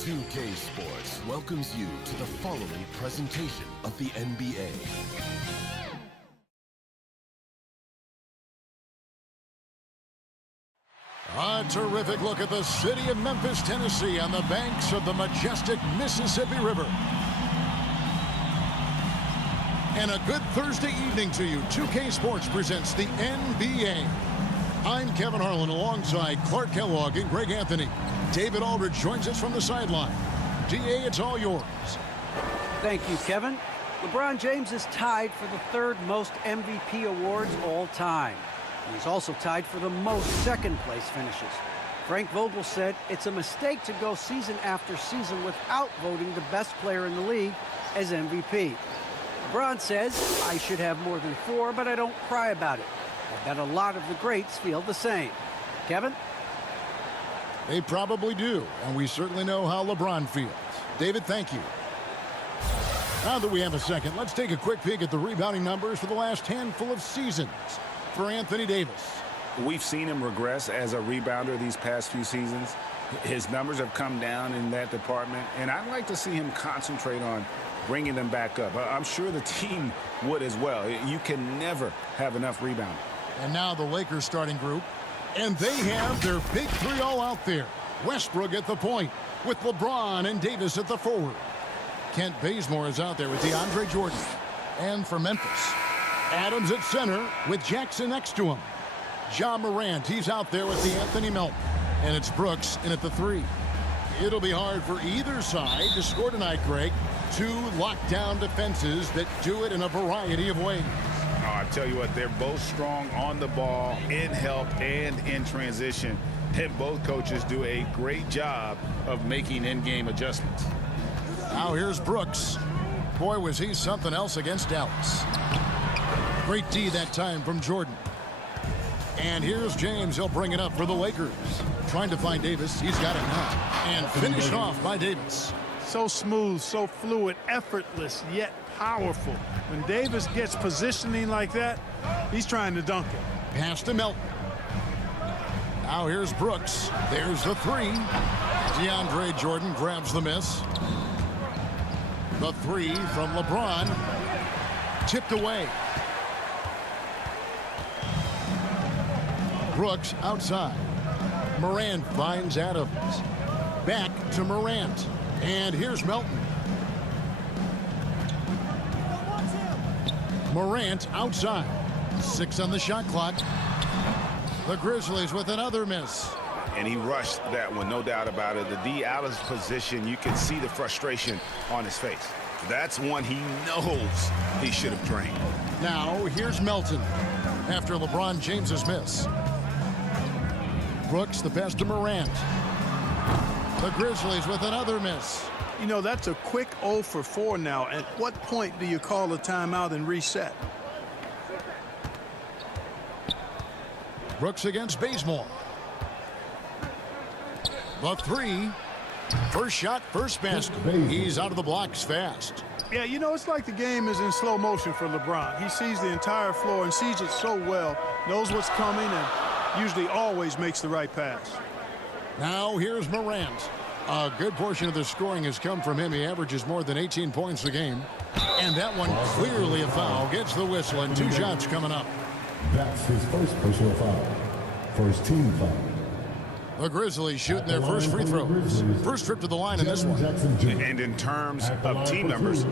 2K Sports welcomes you to the following presentation of the NBA. A terrific look at the city of Memphis, Tennessee on the banks of the majestic Mississippi River. And a good Thursday evening to you. 2K Sports presents the NBA. I'm Kevin Harlan alongside Clark Kellogg and Greg Anthony. David Aldridge joins us from the sideline. DA, it's all yours. Thank you, Kevin. LeBron James is tied for the third most MVP awards all time. He's also tied for the most second-place finishes. Frank Vogel said it's a mistake to go season after season without voting the best player in the league as MVP. LeBron says, I should have more than 4, but I don't cry about it. I bet a lot of the greats feel the same. Kevin? They probably do, and we certainly know how LeBron feels. David, thank you. Now that we have a second, let's take a quick peek at the rebounding numbers for the last handful of seasons for Anthony Davis. We've seen him regress as a rebounder these past few seasons. His numbers have come down in that department, and I'd like to see him concentrate on bringing them back up. I'm sure the team would as well. You can never have enough rebounding. And now the Lakers starting group. And they have their big three all out there. Westbrook at the point with LeBron and Davis at the forward. Kent Bazemore is out there with DeAndre Jordan. And for Memphis, Adams at center with Jackson next to him. Ja Morant, he's out there with the Anthony Melton. And it's Brooks in at the 3. It'll be hard for either side to score tonight, Greg. 2 lockdown defenses that do it in a variety of ways. Oh, I tell you what, they're both strong on the ball, in help, and in transition. And both coaches do a great job of making in-game adjustments. Now here's Brooks. Boy, was he something else against Dallas. Great D that time from Jordan. And here's James. He'll bring it up for the Lakers. Trying to find Davis. He's got it now. And finished off by Davis. So smooth, so fluid, effortless, yet powerful. When Davis gets positioning like that, he's trying to dunk it. Pass to Melton. Now here's Brooks. There's the 3. DeAndre Jordan grabs the miss. The 3 from LeBron. Tipped away. Brooks outside. Morant finds Adams. Back to Morant. And here's Melton. Morant outside. 6 on the shot clock. The Grizzlies with another miss. And he rushed that one, no doubt about it. The D out of position, you can see the frustration on his face. That's one he knows he should have drained. Now here's Melton after LeBron James's miss. Brooks the pass to Morant. The Grizzlies with another miss. You know, that's a quick 0 for 4 now. At what point do you call a timeout and reset? Brooks against Bazemore. The 3. First shot, first basket. He's out of the blocks fast. Yeah, you know, it's like the game is in slow motion for LeBron. He sees the entire floor and sees it so well, knows what's coming, and usually always makes the right pass. Now here's Morant. A good portion of the scoring has come from him. He averages more than 18 points a game. And that one clearly a foul. Gets the whistle, and 2 shots coming up. That's his first personal foul. First team foul. The Grizzlies shooting their first free throws. First trip to the line in this one. And in terms of team numbers,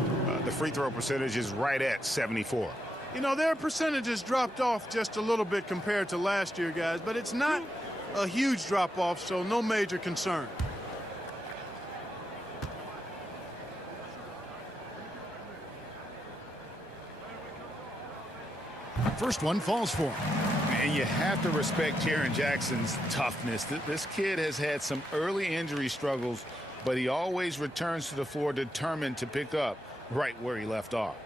the free throw percentage is right at 74. You know, their percentages dropped off just a little bit compared to last year, guys, but it's not a huge drop-off, so no major concern. First one falls for him. And you have to respect Jaren Jackson's toughness. This kid has had some early injury struggles, but he always returns to the floor determined to pick up right where he left off.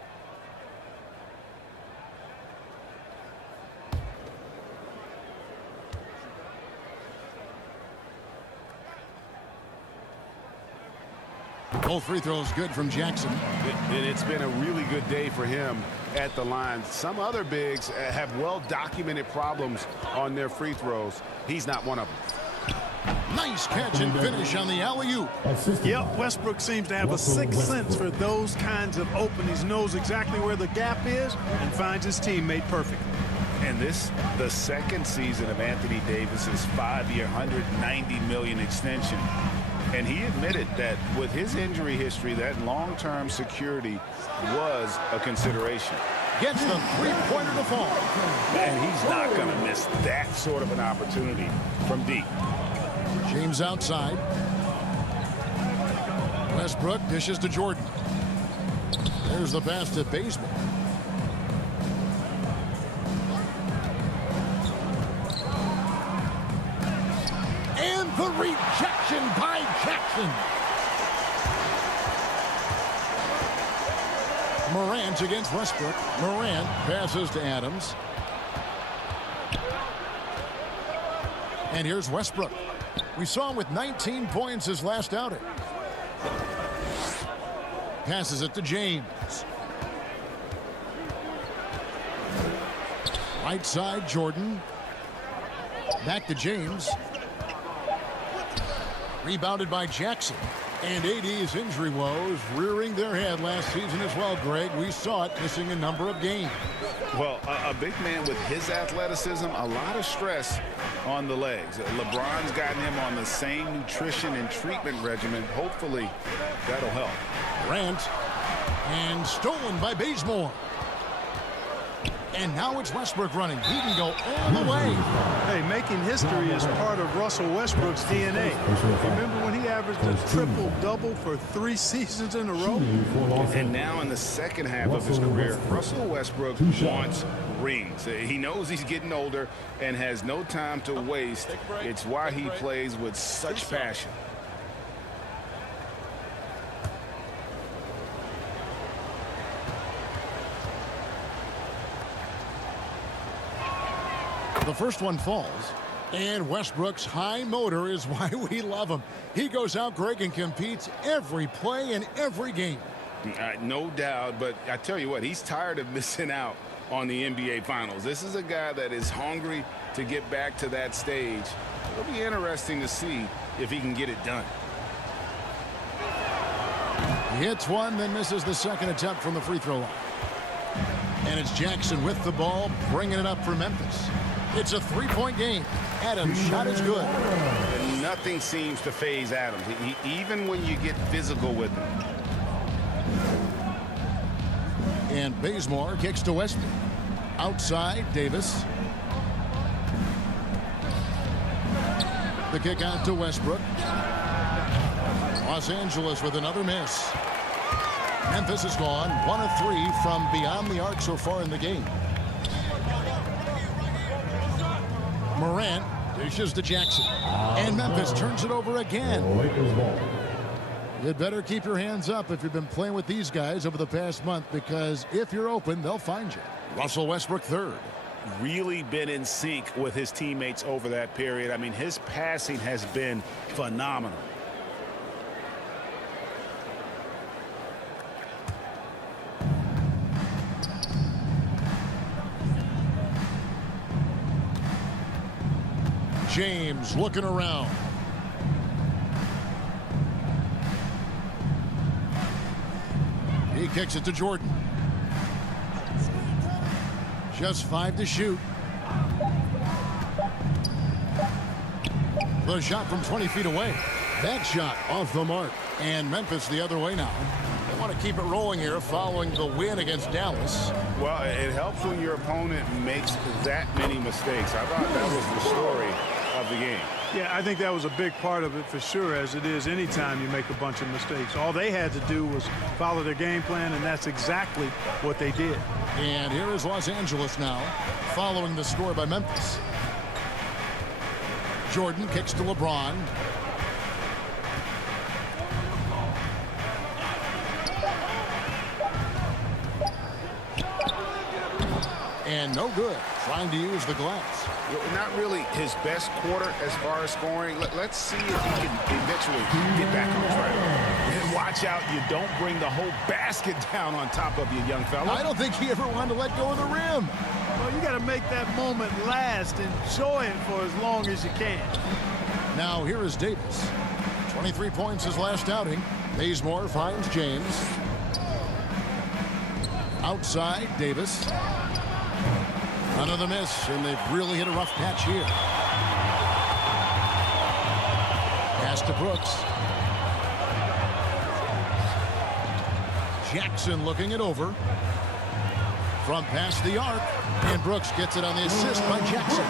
Both free throws good from Jackson. And it's been a really good day for him at the line. Some other bigs have well-documented problems on their free throws. He's not one of them. Nice catch and finish on the alley-oop. Yep, Westbrook seems to have a sixth sense for those kinds of openings. Knows exactly where the gap is and finds his teammate perfectly. And this, the second season of Anthony Davis's 5-year, $190 million extension. And he admitted that with his injury history, that long-term security was a consideration. Gets the three-pointer to fall. And he's not going to miss that sort of an opportunity from deep. James outside. Westbrook dishes to Jordan. There's the pass to Bazemore. And the rejection by Jackson. Morant against Westbrook. Morant passes to Adams. And here's Westbrook. We saw him with 19 points his last outing. Passes it to James. Right side, Jordan. Back to James. Rebounded by Jackson. And AD's injury woes rearing their head last season as well, Greg. We saw it missing a number of games. Well, a big man with his athleticism, a lot of stress on the legs. LeBron's gotten him on the same nutrition and treatment regimen. Hopefully, that'll help. Morant. And stolen by Bazemore. And now it's Westbrook running. He can go all the way. Hey, making history is part of Russell Westbrook's DNA. Remember when he averaged a triple-double for 3 seasons in a row? And now in the second half of his career, Russell Westbrook wants rings. He knows he's getting older and has no time to waste. It's why he plays with such passion. The first one falls, and Westbrook's high motor is why we love him. He goes out, Greg, and competes every play in every game. No doubt, but I tell you what, he's tired of missing out on the NBA Finals. This is a guy that is hungry to get back to that stage. It'll be interesting to see if he can get it done. He hits one, then misses the second attempt from the free throw line. And it's Jackson with the ball, bringing it up for Memphis. It's a three-point game. Adams' shot is good. And nothing seems to faze Adams, even when you get physical with him. And Bazemore kicks to Westbrook. Outside, Davis. The kick out to Westbrook. Los Angeles with another miss. Memphis has gone 1 of 3 from beyond the arc so far in the game. Morant dishes to Jackson. And Memphis turns it over again. You'd better keep your hands up if you've been playing with these guys over the past month, because if you're open, they'll find you. Russell Westbrook third. Really been in sync with his teammates over that period. I mean, his passing has been phenomenal. James looking around. He kicks it to Jordan. Just 5 to shoot. The shot from 20 feet away. That shot off the mark. And Memphis the other way now. They want to keep it rolling here following the win against Dallas. Well, it helps when your opponent makes that many mistakes. I thought that was the story of the game. Yeah, I think that was a big part of it for sure, as it is anytime you make a bunch of mistakes. All they had to do was follow their game plan, and that's exactly what they did. And here is Los Angeles now, following the score by Memphis. Jordan kicks to LeBron. And no good, trying to use the glass. Not really his best quarter as far as scoring. Let's see if he can eventually get back on track. And watch out, you don't bring the whole basket down on top of you, young fella. I don't think he ever wanted to let go of the rim. Well, you got to make that moment last. Enjoy it for as long as you can. Now here is Davis. 23 points his last outing. Bazemore finds James. Outside, Davis. Another miss, and they've really hit a rough patch here. Pass to Brooks. Jackson looking it over. From past the arc, and Brooks gets it on the assist by Jackson.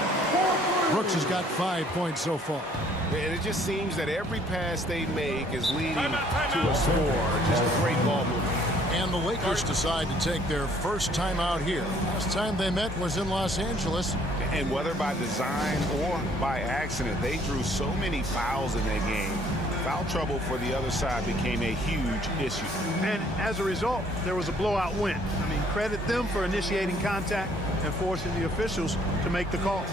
Brooks has got 5 points so far. And it just seems that every pass they make is leading to a score. Just a great ball movement. And the Lakers decide to take their first time out here. Last time they met was in Los Angeles. And whether by design or by accident, they drew so many fouls in that game. Foul trouble for the other side became a huge issue. And as a result, there was a blowout win. I mean, credit them for initiating contact and forcing the officials to make the call.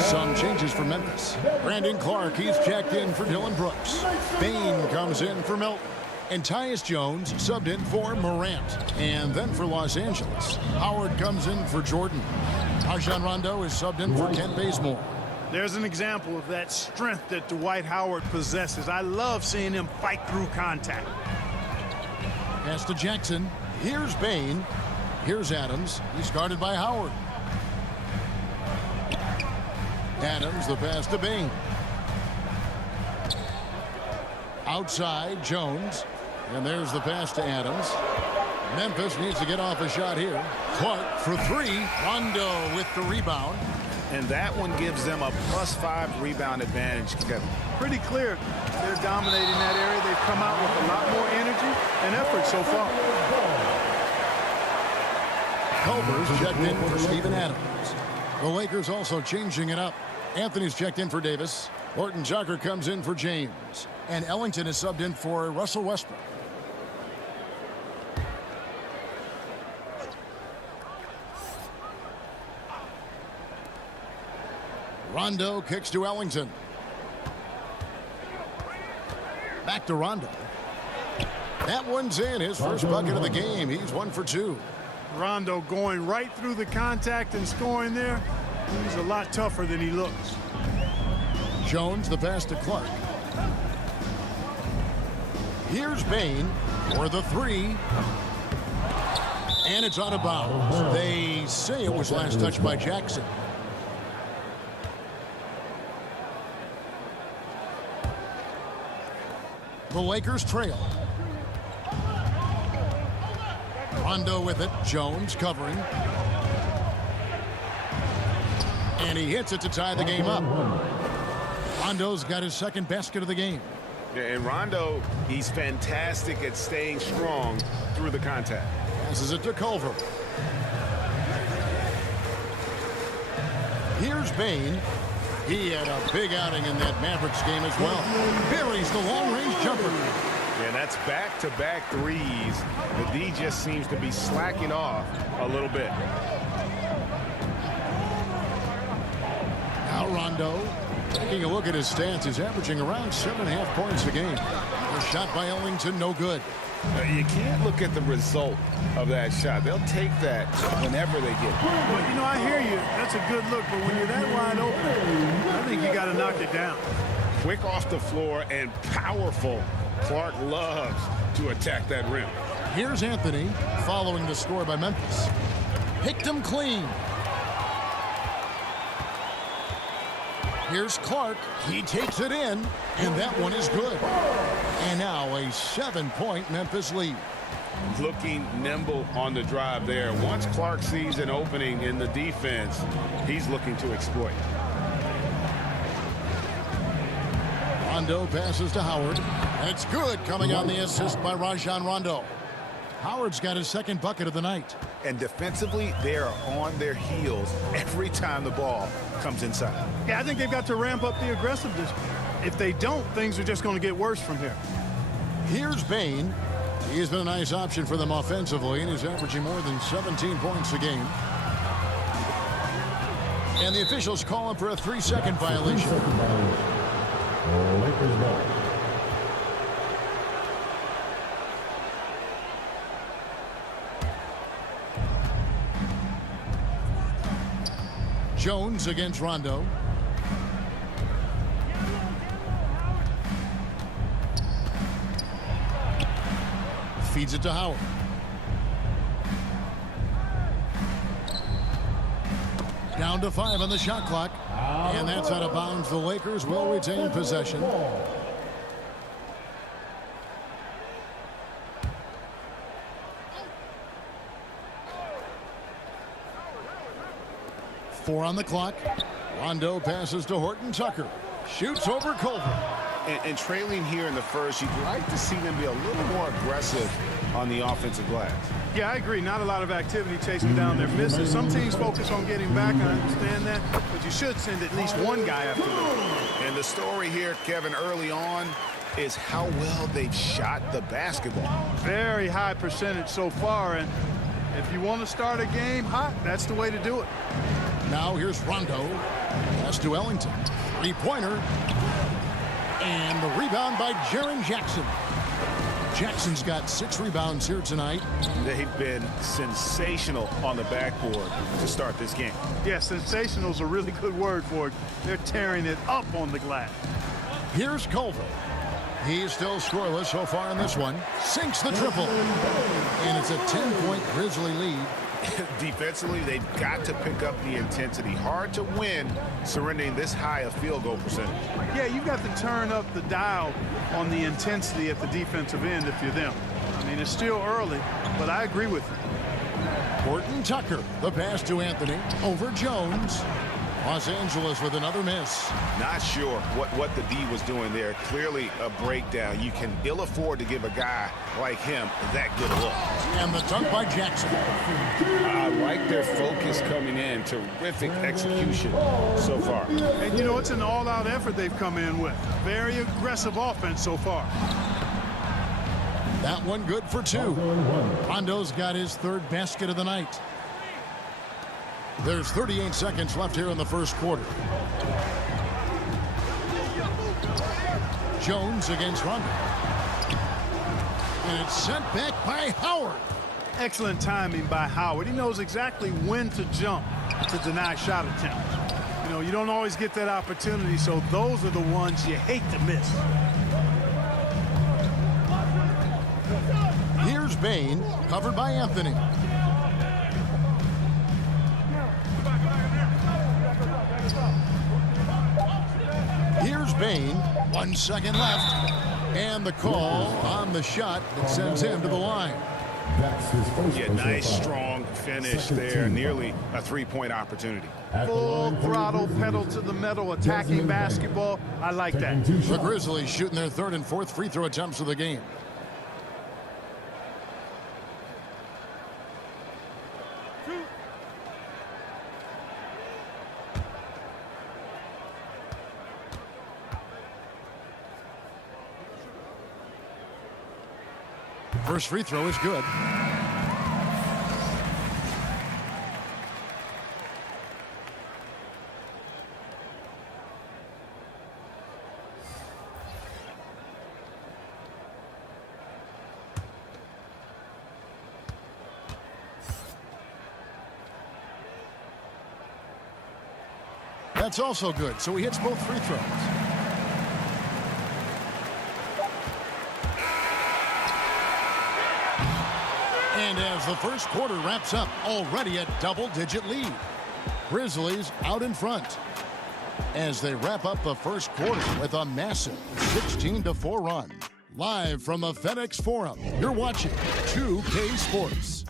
Some changes for Memphis. Brandon Clark, he's checked in for Dylan Brooks. Bain comes in for Milton. And Tyus Jones subbed in for Morant. And then for Los Angeles, Howard comes in for Jordan. Rajon Rondo is subbed in for Kent Bazemore. There's an example of that strength that Dwight Howard possesses. I love seeing him fight through contact. Pass to Jackson. Here's Bain. Here's Adams. He's guarded by Howard. Adams, the pass to Bain. Outside, Jones. And there's the pass to Adams. Memphis needs to get off a shot here. Clark for three. Rondo with the rebound. And that one gives them a +5 rebound advantage, Kevin. Pretty clear. They're dominating that area. They've come out with a lot more energy and effort so far. Culver's checked in for Steven Adams. The Lakers also changing it up. Anthony's checked in for Davis. Horton-Tucker comes in for James. And Ellington is subbed in for Russell Westbrook. Rondo kicks to Ellington. Back to Rondo. That one's in. His first bucket of the game. He's 1 for 2. Rondo going right through the contact and scoring there. He's a lot tougher than he looks. Jones, the pass to Clark. Here's Bain for the three. And it's out of bounds. They say it was last touched by Jackson. The Lakers trail. Rondo with it. Jones covering. And he hits it to tie the game up. Rondo's got his second basket of the game. And Rondo, he's fantastic at staying strong through the contact. Passes it to Culver. Here's Bain. He had a big outing in that Mavericks game as well. Buries the long-range jumper. Yeah, that's back-to-back threes. The D just seems to be slacking off a little bit. Now Rondo, taking a look at his stats, he's averaging around 7.5 points a game. A shot by Ellington, no good. You can't look at the result of that shot. They'll take that whenever they get it. Well, you know, I hear you. That's a good look, but when you're that wide open, I think you got to knock it down. Quick off the floor and powerful. Clark loves to attack that rim. Here's Anthony following the score by Memphis. Picked him clean. Here's Clark. He takes it in, and that one is good. And now a 7-point Memphis lead. Looking nimble on the drive there. Once Clark sees an opening in the defense, he's looking to exploit. Rondo passes to Howard. And it's good, coming on the assist by Rajon Rondo. Howard's got his second bucket of the night. And defensively, they are on their heels every time the ball comes inside. Yeah, I think they've got to ramp up the aggressiveness. If they don't, things are just going to get worse from here. Here's Bane. He's been a nice option for them offensively, and he's averaging more than 17 points a game. And the officials call him for a 3-second violation. Lakers ball. Jones against Rondo. Feeds it to Howard. Down to 5 on the shot clock. And that's out of bounds. The Lakers will retain possession. Four on the clock. Rondo passes to Horton-Tucker. Shoots over Culver. And trailing here in the first, you'd like to see them be a little more aggressive on the offensive glass. Yeah, I agree. Not a lot of activity chasing down their misses. Some teams focus on getting back. I understand that. But you should send at least one guy after them. And the story here, Kevin, early on is how well they've shot the basketball. Very high percentage so far. And if you want to start a game hot, that's the way to do it. Now here's Rondo. Pass to Ellington. Three-pointer. And the rebound by Jaren Jackson. Jackson's got 6 rebounds here tonight. They've been sensational on the backboard to start this game. Yeah, sensational is a really good word for it. They're tearing it up on the glass. Here's Culver. He's still scoreless so far in this one. Sinks the triple. And it's a 10-point Grizzly lead. Defensively, they've got to pick up the intensity. Hard to win surrendering this high a field goal percentage. Yeah, you've got to turn up the dial on the intensity at the defensive end if you're them. I mean, it's still early, but I agree with you. Horton-Tucker, the pass to Anthony, over Jones. Los Angeles with another miss. Not sure what the D was doing there. Clearly a breakdown. You can ill afford to give a guy like him that good a look. And the dunk by Jackson. I like their focus coming in. Terrific execution so far. And, you know, it's an all-out effort they've come in with. Very aggressive offense so far. That one good for 2. Rondo's got his 3rd basket of the night. There's 38 seconds left here in the first quarter. Jones against Rondo. And it's sent back by Howard. Excellent timing by Howard. He knows exactly when to jump to deny shot attempts. You know, you don't always get that opportunity, so those are the ones you hate to miss. Here's Bane, covered by Anthony. Here's Bane, 1 second left, and the call on the shot that sends him to the line. That's his first Yeah, personal nice foul. strong finish Second there. team Nearly a 3-point opportunity. At the Full line for the throttle, Grizzlies, pedal to the metal, attacking Desmond Bane. basketball. I like that. Taking 2 The shots. Grizzlies shooting their 3rd and 4th free throw attempts of the game. First free throw is good. That's also good, so he hits both free throws. And as the first quarter wraps up, already a double-digit lead. Grizzlies out in front as they wrap up the first quarter with a massive 16-4 run. Live from the FedEx Forum, you're watching 2K Sports.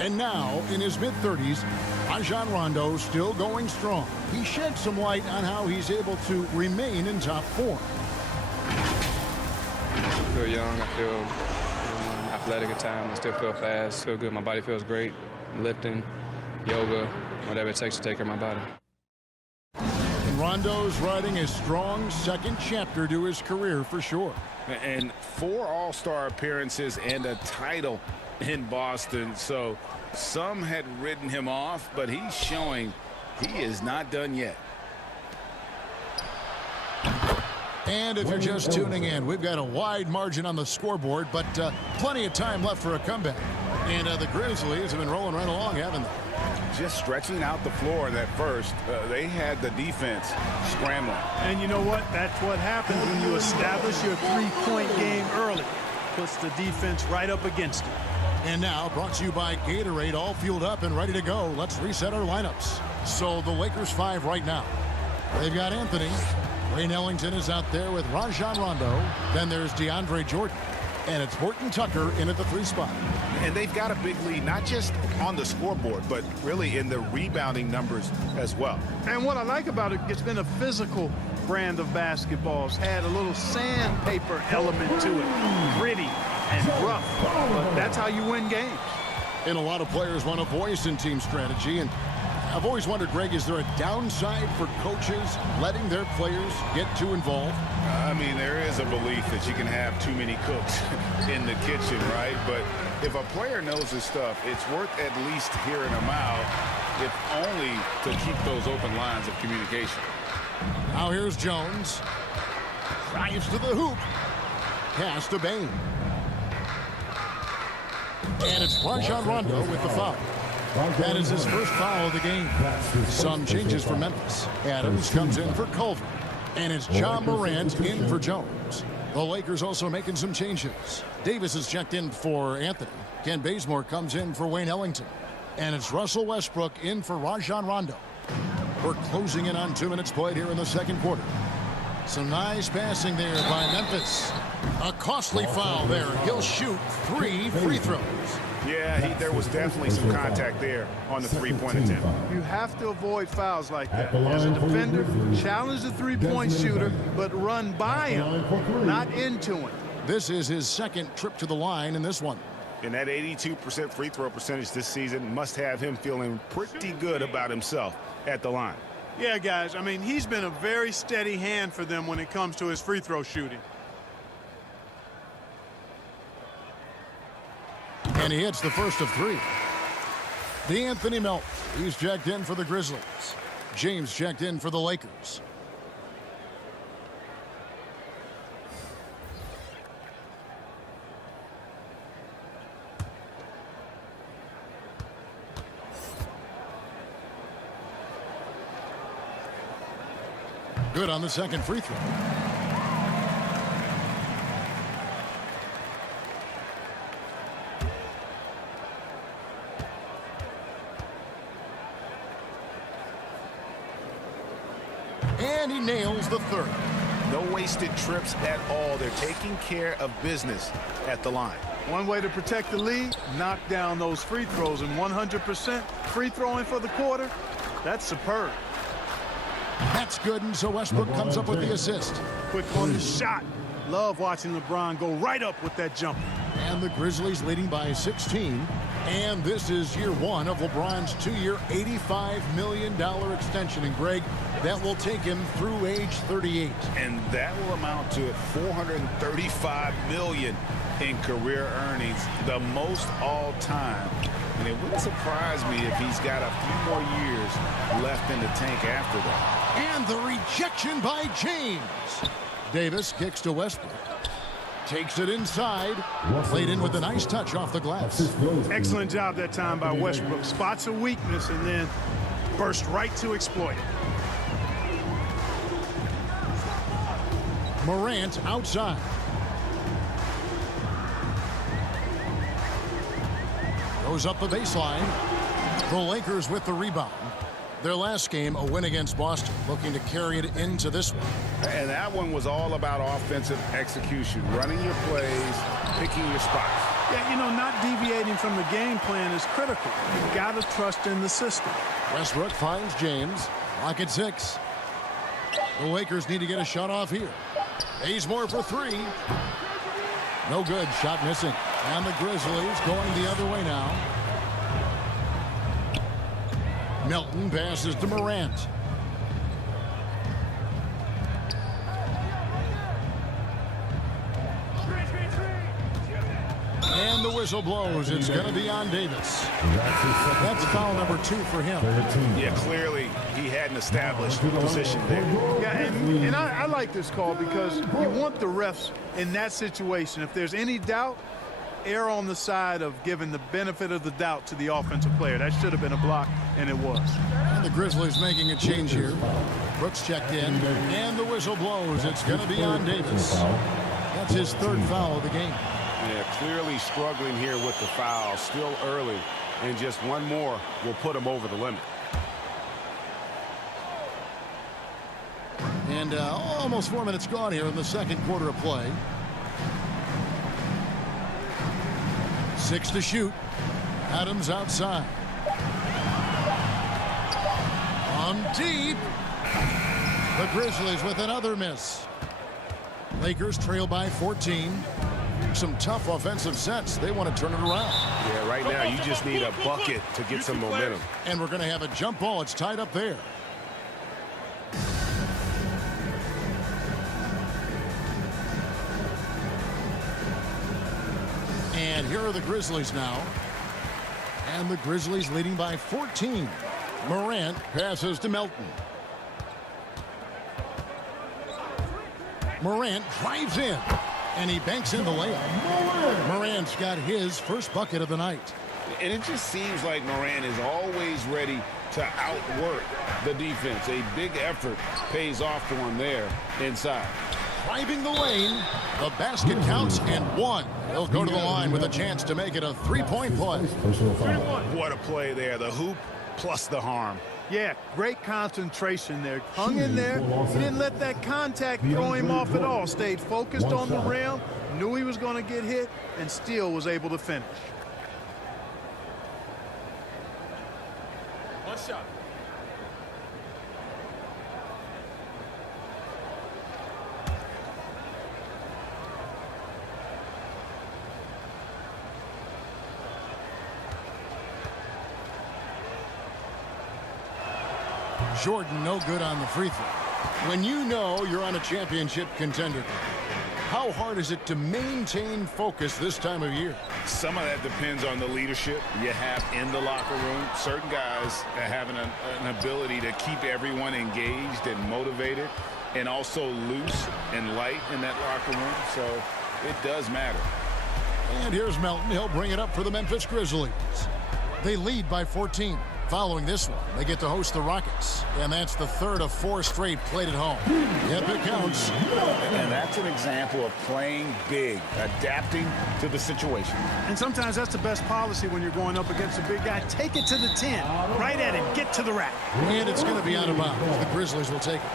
And now, in his mid-30s, Rajon Rondo still going strong. He shed some light on how he's able to remain in top form. I feel young. I feel athletic at times. I still feel fast. Feel good. My body feels great. Lifting, yoga, whatever it takes to take care of my body. And Rondo's writing a strong second chapter to his career for sure. And 4 All-Star appearances and a title in Boston. So some had written him off, but he's showing he is not done yet. And if you're just tuning in, we've got a wide margin on the scoreboard, but plenty of time left for a comeback. And the Grizzlies have been rolling right along, haven't they? Just stretching out the floor in that first. They had the defense scrambling. And you know what? That's what happens when you establish your three-point game early. Puts the defense right up against it. And now, brought to you by Gatorade, all fueled up and ready to go. Let's reset our lineups. So the Lakers 5 right now. They've got Anthony. Wayne Ellington is out there with Rajon Rondo. Then there's DeAndre Jordan. And it's Horton-Tucker in at the 3 spot. And they've got a big lead, not just on the scoreboard, but really in the rebounding numbers as well. And what I like about it, it's been a physical brand of basketball. It's had a little sandpaper element to it. Gritty and rough. But that's how you win games. And a lot of players want a voice in team strategy. And I've always wondered, Greg, is there a downside for coaches letting their players get too involved? I mean, there is a belief that you can have too many cooks in the kitchen, right? But if a player knows his stuff, it's worth at least hearing him out, if only to keep those open lines of communication. Now here's Jones. Drives to the hoop. Pass to Bain. And it's Rajon Rondo with the foul. That is his first foul of the game. Some changes for Memphis. Adams comes in for Culver. And it's John Morant in for Jones. The Lakers also making some changes. Davis is checked in for Anthony. Ken Bazemore comes in for Wayne Ellington. And it's Russell Westbrook in for Rajon Rondo. We're closing in on 2 minutes played here in the second quarter. Some nice passing there by Memphis. A costly foul there. He'll shoot 3 free throws. Yeah, there was definitely some contact there on the three-point attempt. You have to avoid fouls like that. As a defender, challenge the three-point shooter, but run by him, not into him. This is his second trip to the line in this one. And that 82% free throw percentage this season must have him feeling pretty good about himself at the line. Yeah, guys, I mean, he's been a very steady hand for them when it comes to his free throw shooting. And he hits the first of 3. D'Anthony Melton, he's checked in for the Grizzlies. James checked in for the Lakers. Good on the second free throw. And he nails the third. No wasted trips at all. They're taking care of business at the line. One way to protect the lead, knock down those free throws, and 100% free throwing for the quarter, that's superb. That's good, and so Westbrook comes up with the assist. Quick on his shot. Love watching LeBron go right up with that jumper. And the Grizzlies leading by 16. And this is year 1 of LeBron's 2-year, $85 million extension. And, Greg, that will take him through age 38. And that will amount to $435 million in career earnings, the most all time. And it wouldn't surprise me if he's got a few more years left in the tank after that. And the rejection by James. Davis kicks to Westbrook. Takes it inside. Played in with a nice touch off the glass. Excellent job that time by Westbrook. Spots a weakness and then burst right to exploit it. Morant outside. Goes up the baseline. The Lakers with the rebound. Their last game, a win against Boston, looking to carry it into this one. And that one was all about offensive execution, running your plays, picking your spots. Yeah, you know, not deviating from the game plan is critical. You've got to trust in the system. Westbrook finds James. Lock at 6. The Lakers need to get a shot off here. Bazemore for 3. No good. Shot missing. And the Grizzlies going the other way now. Milton passes to Morant. And the whistle blows. It's going to be on Davis. That's foul number 2 for him. Yeah, clearly he hadn't established position there. Yeah, and I like this call because you want the refs in that situation. If there's any doubt, err on the side of giving the benefit of the doubt to the offensive player. That should have been a block, and it was. And the Grizzlies making a change here. Brooks checked in, and the whistle blows. It's going to be on Davis. That's his 3rd foul of the game. Yeah, clearly struggling here with the foul. Still early, and just one more will put him over the limit. And almost 4 minutes gone here in the second quarter of play. 6 to shoot. Adams outside. On deep. The Grizzlies with another miss. Lakers trail by 14. Some tough offensive sets. They want to turn it around. Yeah, right now you just need a bucket to get some momentum. And we're going to have a jump ball. It's tied up there. And here are the Grizzlies now. And the Grizzlies leading by 14. Morant passes to Melton. Morant drives in. And he banks in the layup. Morant's got his first bucket of the night. And it just seems like Morant is always ready to outwork the defense. A big effort pays off for him there inside. Driving the lane. The basket counts and 1. He'll go to the line with a chance to make it a 3-point play. What a play there. The hoop plus the harm. Yeah, great concentration there. Hung in there. He didn't let that contact throw him off at all. Stayed focused on the rim, knew he was going to get hit, and still was able to finish. One shot. Jordan no good on the free throw. When you know you're on a championship contender, how hard is it to maintain focus this time of year? Some of that depends on the leadership you have in the locker room. Certain guys have an ability to keep everyone engaged and motivated and also loose and light in that locker room. So it does matter. And here's Melton. He'll bring it up for the Memphis Grizzlies. They lead by 14. Following this one, they get to host the Rockets. And that's the 3rd of 4 straight played at home. Yep, it counts. And that's an example of playing big, adapting to the situation. And sometimes that's the best policy when you're going up against a big guy. Take it to the 10. Right at him. Get to the rack. And it's going to be out of bounds. The Grizzlies will take it.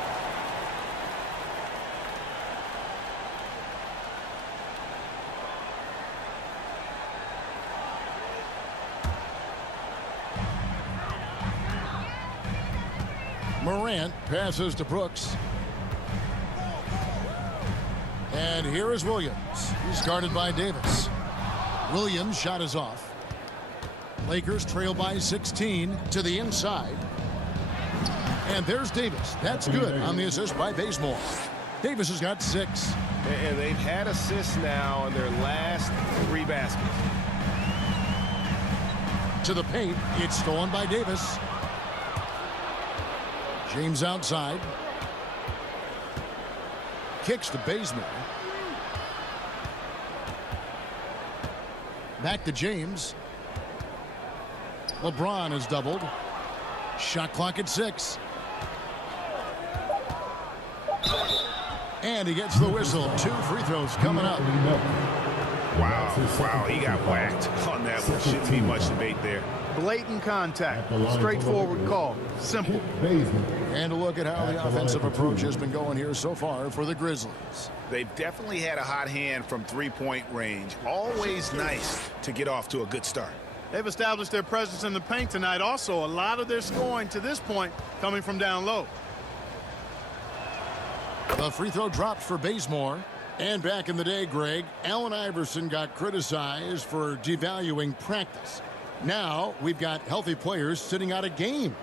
Morant passes to Brooks. And here is Williams. He's guarded by Davis. Williams' shot is off. Lakers trail by 16 to the inside. And there's Davis. That's good on the assist by Bazemore. Davis has got 6. And they've had assists now on their last 3 baskets. To the paint. It's stolen by Davis. James outside. Kicks to Bazemore. Back to James. LeBron is doubled. Shot clock at 6. And he gets the whistle. 2 free throws coming up. Wow, he got whacked on that one. Shouldn't be much debate there. Blatant contact. Straightforward call. Simple. And a look at how the offensive approach has been going here so far for the Grizzlies. They've definitely had a hot hand from three-point range. Always nice to get off to a good start. They've established their presence in the paint tonight. Also, a lot of their scoring to this point coming from down low. The free throw dropped for Bazemore. And back in the day, Greg, Allen Iverson got criticized for devaluing practice. Now we've got healthy players sitting out of games.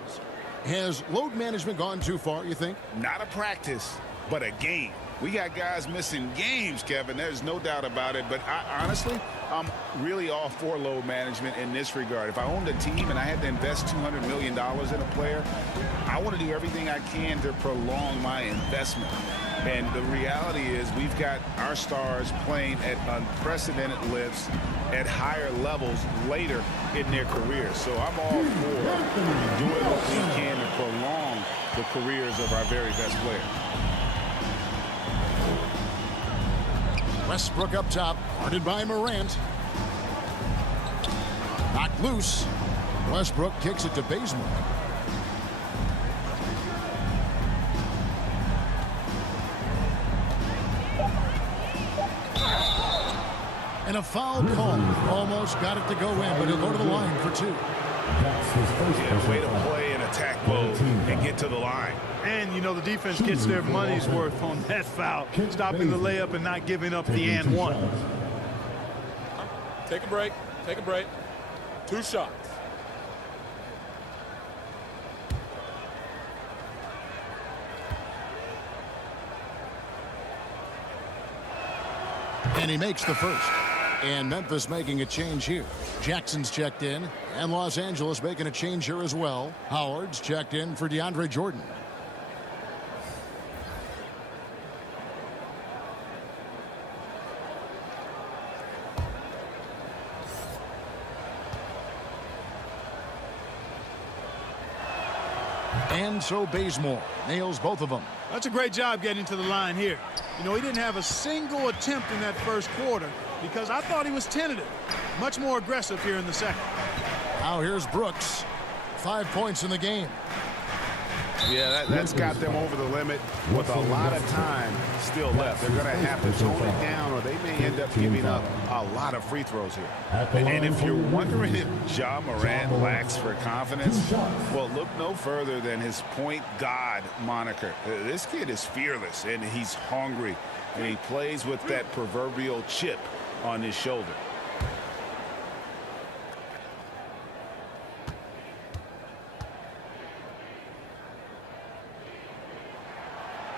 Has load management gone too far, you think? Not a practice, but a game. We got guys missing games, Kevin. There's no doubt about it. But honestly, I'm really all for load management in this regard. If I owned a team and I had to invest $200 million in a player, I want to do everything I can to prolong my investment. And the reality is we've got our stars playing at unprecedented lifts at higher levels later in their careers. So I'm all for doing what we can to prolong the careers of our very best players. Westbrook up top, guarded by Morant. Knocked loose. Westbrook kicks it to Bazemore. And a foul call. Almost got it to go in, but he'll go to the line for two. Yeah, way to play and attack mode and get to the line. And, you know, the defense gets their money's worth on that foul. Stopping the layup and not giving up the and one. Take a break. Take a break. 2 shots. And he makes the first. And Memphis making a change here. Jackson's checked in. And Los Angeles making a change here as well. Howard's checked in for DeAndre Jordan. And so Bazemore nails both of them. That's a great job getting to the line here. You know, he didn't have a single attempt in that first quarter because I thought he was tentative. Much more aggressive here in the second. Now here's Brooks. 5 points in the game. Yeah, that's got them over the limit with a lot of time still left. They're going to have to tone it down or they may end up giving up a lot of free throws here. And if you're wondering if Ja Morant lacks for confidence, well, look no further than his point god moniker. This kid is fearless and he's hungry and he plays with that proverbial chip on his shoulder.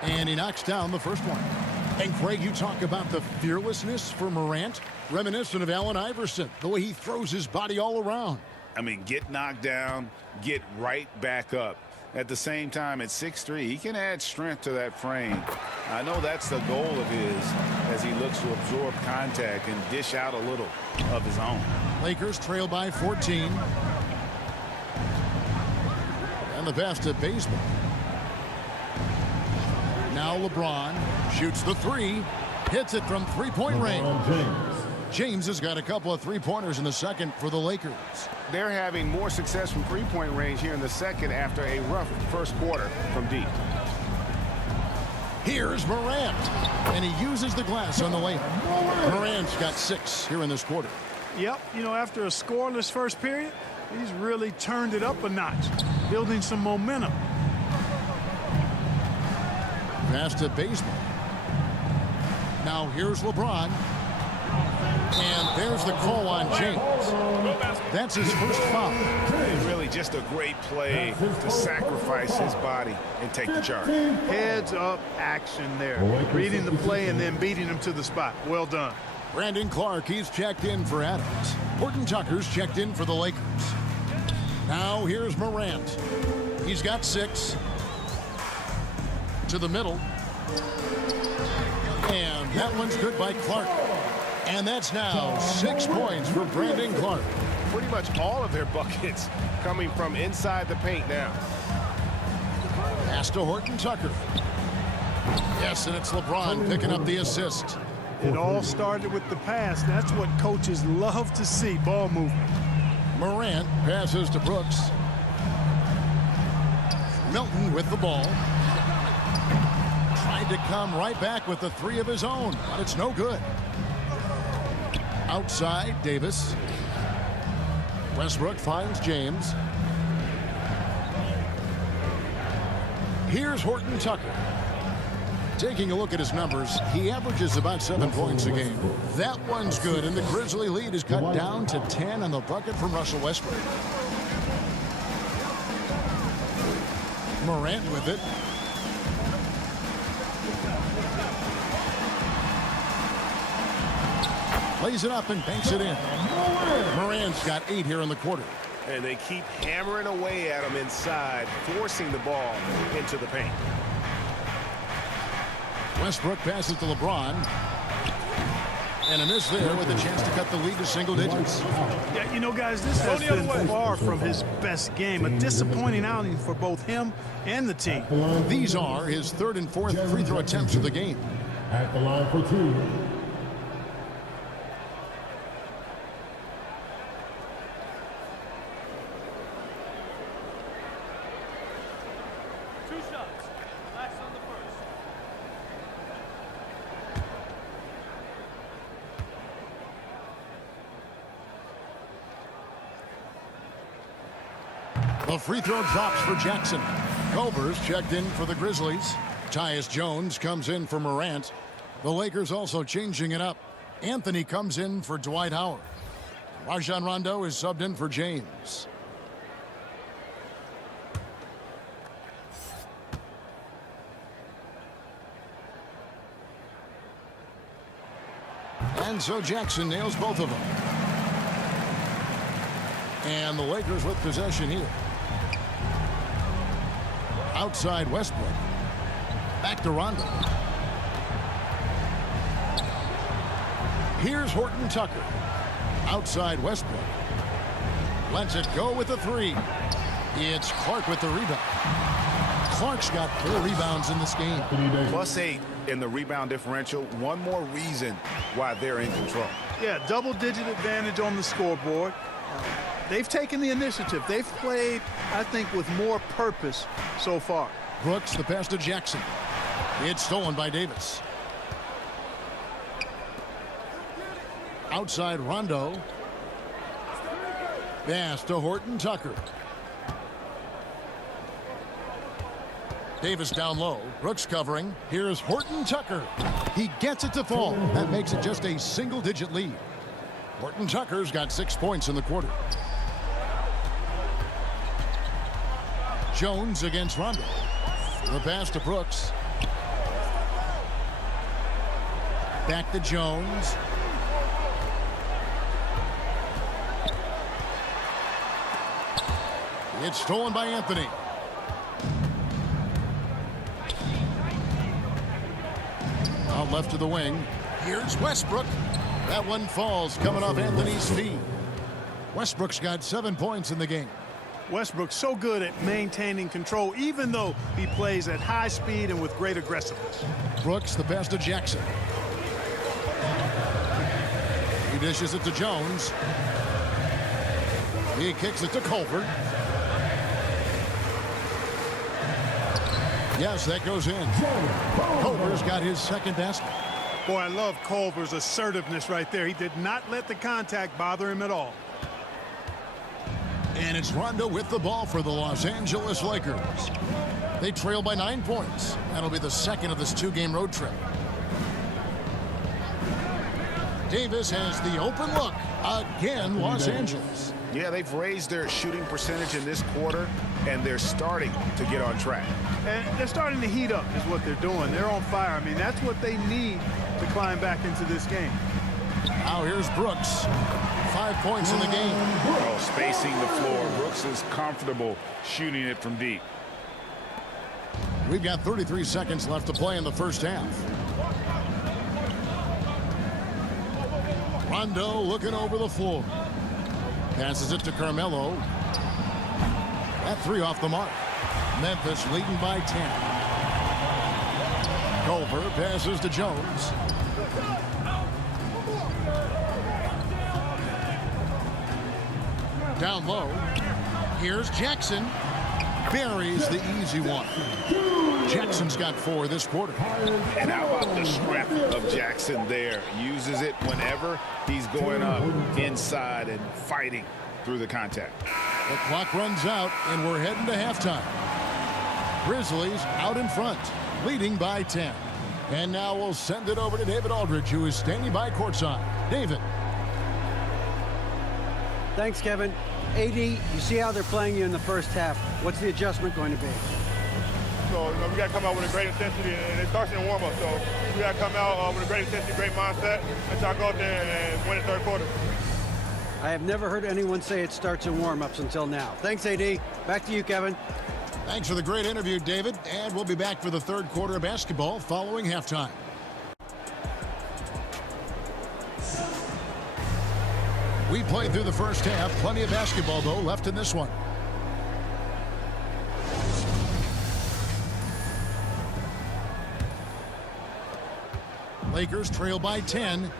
And he knocks down the first one. And Craig, you talk about the fearlessness for Morant, reminiscent of Allen Iverson, the way he throws his body all around. I mean, get knocked down, get right back up. At the same time, at 6'3", he can add strength to that frame. I know that's the goal of his as he looks to absorb contact and dish out a little of his own. Lakers trail by 14. And the pass to Bazemore. Now LeBron shoots the three, hits it from three-point range. James has got a couple of three-pointers in the second for the Lakers. They're having more success from three-point range here in the second after a rough first quarter from deep. Here's Morant, and he uses the glass on the layup. Morant's got 6 here in this quarter. Yep, you know, after a scoreless first period, he's really turned it up a notch, building some momentum. Pass to Bazemore. Now here's LeBron. And there's the call on James. That's his first foul. Really just a great play to sacrifice his body and take the charge. Heads up action there. Reading the play and then beating him to the spot. Well done. Brandon Clark, he's checked in for Adams. Horton-Tucker's checked in for the Lakers. Now here's Morant. He's got 6. To the middle. And that one's good by Clark. And that's now 6 points for Brandon Clark. Pretty much all of their buckets coming from inside the paint now. Pass to Horton-Tucker. Yes, and it's LeBron picking up the assist. It all started with the pass. That's what coaches love to see, ball movement. Morant passes to Brooks. Milton with the ball. Tried to come right back with the three of his own, but it's no good. Outside, Davis. Westbrook finds James. Here's Horton-Tucker. Taking a look at his numbers, he averages about 7 points a game. That one's good, and the Grizzly lead is cut down to 10 on the bucket from Russell Westbrook. Morant with it. Lays it up and banks it in. Morant's got 8 here in the quarter. And they keep hammering away at him inside, forcing the ball into the paint. Westbrook passes to LeBron. And a miss there with a chance to cut the lead to single digits. Yeah, you know, guys, this has been far from his best game. A disappointing outing for both him and the team. These are his 3rd and 4th free throw attempts of the game. At the line for 2. The free throw drops for Jackson. Culver's checked in for the Grizzlies. Tyus Jones comes in for Morant. The Lakers also changing it up. Anthony comes in for Dwight Howard. Rajon Rondo is subbed in for James. And so Jackson nails both of them. And the Lakers with possession here. Outside Westbrook. Back to Rondo. Here's Horton-Tucker. Outside Westbrook. Lets it go with the 3. It's Clark with the rebound. Clark's got 4 rebounds in this game. +8 in the rebound differential. One more reason why they're in control. Yeah, double-digit advantage on the scoreboard. They've taken the initiative. They've played, I think, with more purpose so far. Brooks, the pass to Jackson. It's stolen by Davis. Outside Rondo. Pass to Horton-Tucker. Davis down low. Brooks covering. Here's Horton-Tucker. He gets it to fall. That makes it just a single-digit lead. Horton-Tucker's got 6 points in the quarter. Jones against Rondo. The pass to Brooks. Back to Jones. It's stolen by Anthony. Out left to the wing. Here's Westbrook. That one falls coming off Anthony's feet. Westbrook's got 7 points in the game. Westbrook's so good at maintaining control, even though he plays at high speed and with great aggressiveness. Brooks, the pass to Jackson. He dishes it to Jones. He kicks it to Culver. Yes, that goes in. Culver's got his 2nd basket. Boy, I love Culver's assertiveness right there. He did not let the contact bother him at all. And it's Rondo with the ball for the Los Angeles Lakers. They trail by 9 points. That'll be the 2nd of this 2-game road trip. Davis has the open look. Again, Los Angeles. Yeah, they've raised their shooting percentage in this quarter, and they're starting to get on track. And they're starting to heat up is what they're doing. They're on fire. I mean, that's what they need to climb back into this game. Now here's Brooks. 5 points in the game. Oh, spacing the floor. Brooks is comfortable shooting it from deep. We've got 33 seconds left to play in the first half. Rondo looking over the floor. Passes it to Carmelo. That 3 off the mark. Memphis leading by 10. Culver passes to Jones. Down low. Here's Jackson. Buries the easy one. Jackson's got 4 this quarter. And how about the strength of Jackson there? Uses it whenever he's going up inside and fighting through the contact. The clock runs out, and we're heading to halftime. Grizzlies out in front, leading by 10. And now we'll send it over to David Aldridge, who is standing by courtside. David. Thanks, Kevin. AD, you see how they're playing you in the first half. What's the adjustment going to be? So, we got to come out with a great intensity, and it starts in warm-up. So, we got to come out with a great intensity, great mindset, and try to go out there and win the third quarter. I have never heard anyone say it starts in warm-ups until now. Thanks, AD. Back to you, Kevin. Thanks for the great interview, David. And we'll be back for the third quarter of basketball following halftime. We played through the first half. Plenty of basketball, though, left in this one. Lakers trail by 10.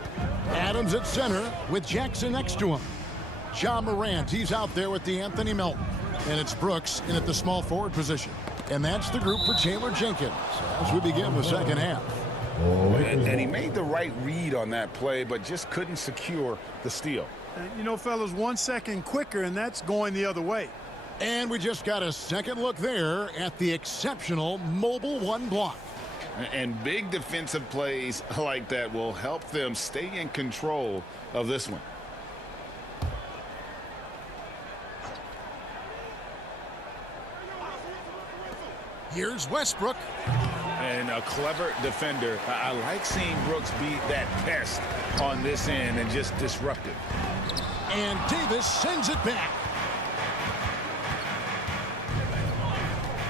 Adams at center with Jackson next to him. Ja Morant, he's out there with the Anthony Melton. And it's Brooks in at the small forward position. And that's the group for Chandler Jenkins as we begin the second half. And he made the right read on that play, but just couldn't secure the steal. And, you know, fellas, 1 second quicker, and that's going the other way. And we just got a second look there at the exceptional mobile 1 block. And big defensive plays like that will help them stay in control of this one. Here's Westbrook. And a clever defender. I like seeing Brooks be that pest on this end and just disruptive. And Davis sends it back.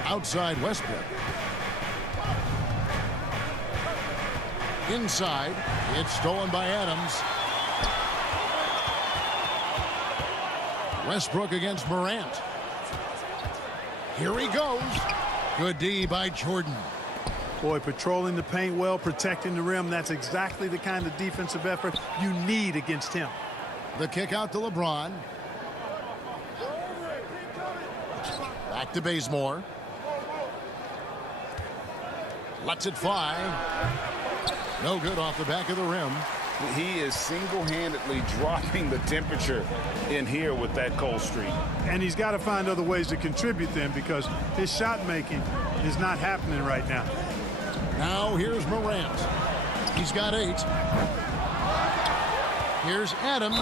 Outside Westbrook. Inside. It's stolen by Adams. Westbrook against Morant. Here he goes. Good D by Jordan. Boy, patrolling the paint well, protecting the rim. That's exactly the kind of defensive effort you need against him. The kick out to LeBron. Back to Bazemore. Lets it fly. No good off the back of the rim. He is single-handedly dropping the temperature in here with that cold streak. And he's got to find other ways to contribute then, because his shot making is not happening right now. Now here's Morant. He's got 8. Here's Adams.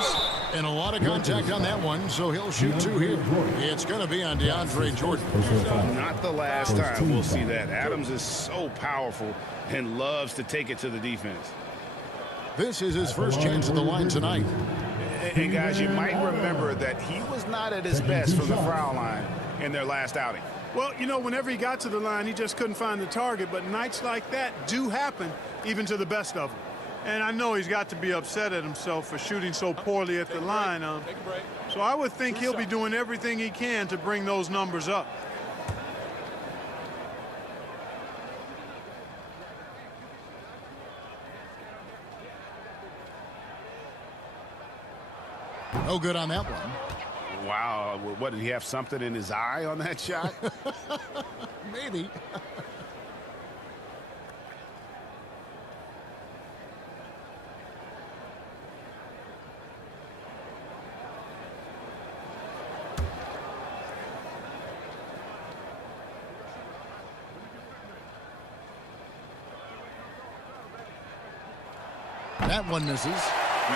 And a lot of contact on that one, so he'll shoot 2 here. It's going to be on DeAndre Jordan. Not the last time we'll see that. Adams is so powerful and loves to take it to the defense. This is his first chance at the line tonight. And guys, you might remember that he was not at his best from the foul line in their last outing. Well, you know, whenever he got to the line, he just couldn't find the target. But nights like that do happen, even to the best of them. And I know he's got to be upset at himself for shooting so poorly at the line. So I would think he'll be doing everything he can to bring those numbers up. No good on that one. Wow. What, did he have something in his eye on that shot? Maybe. That one misses.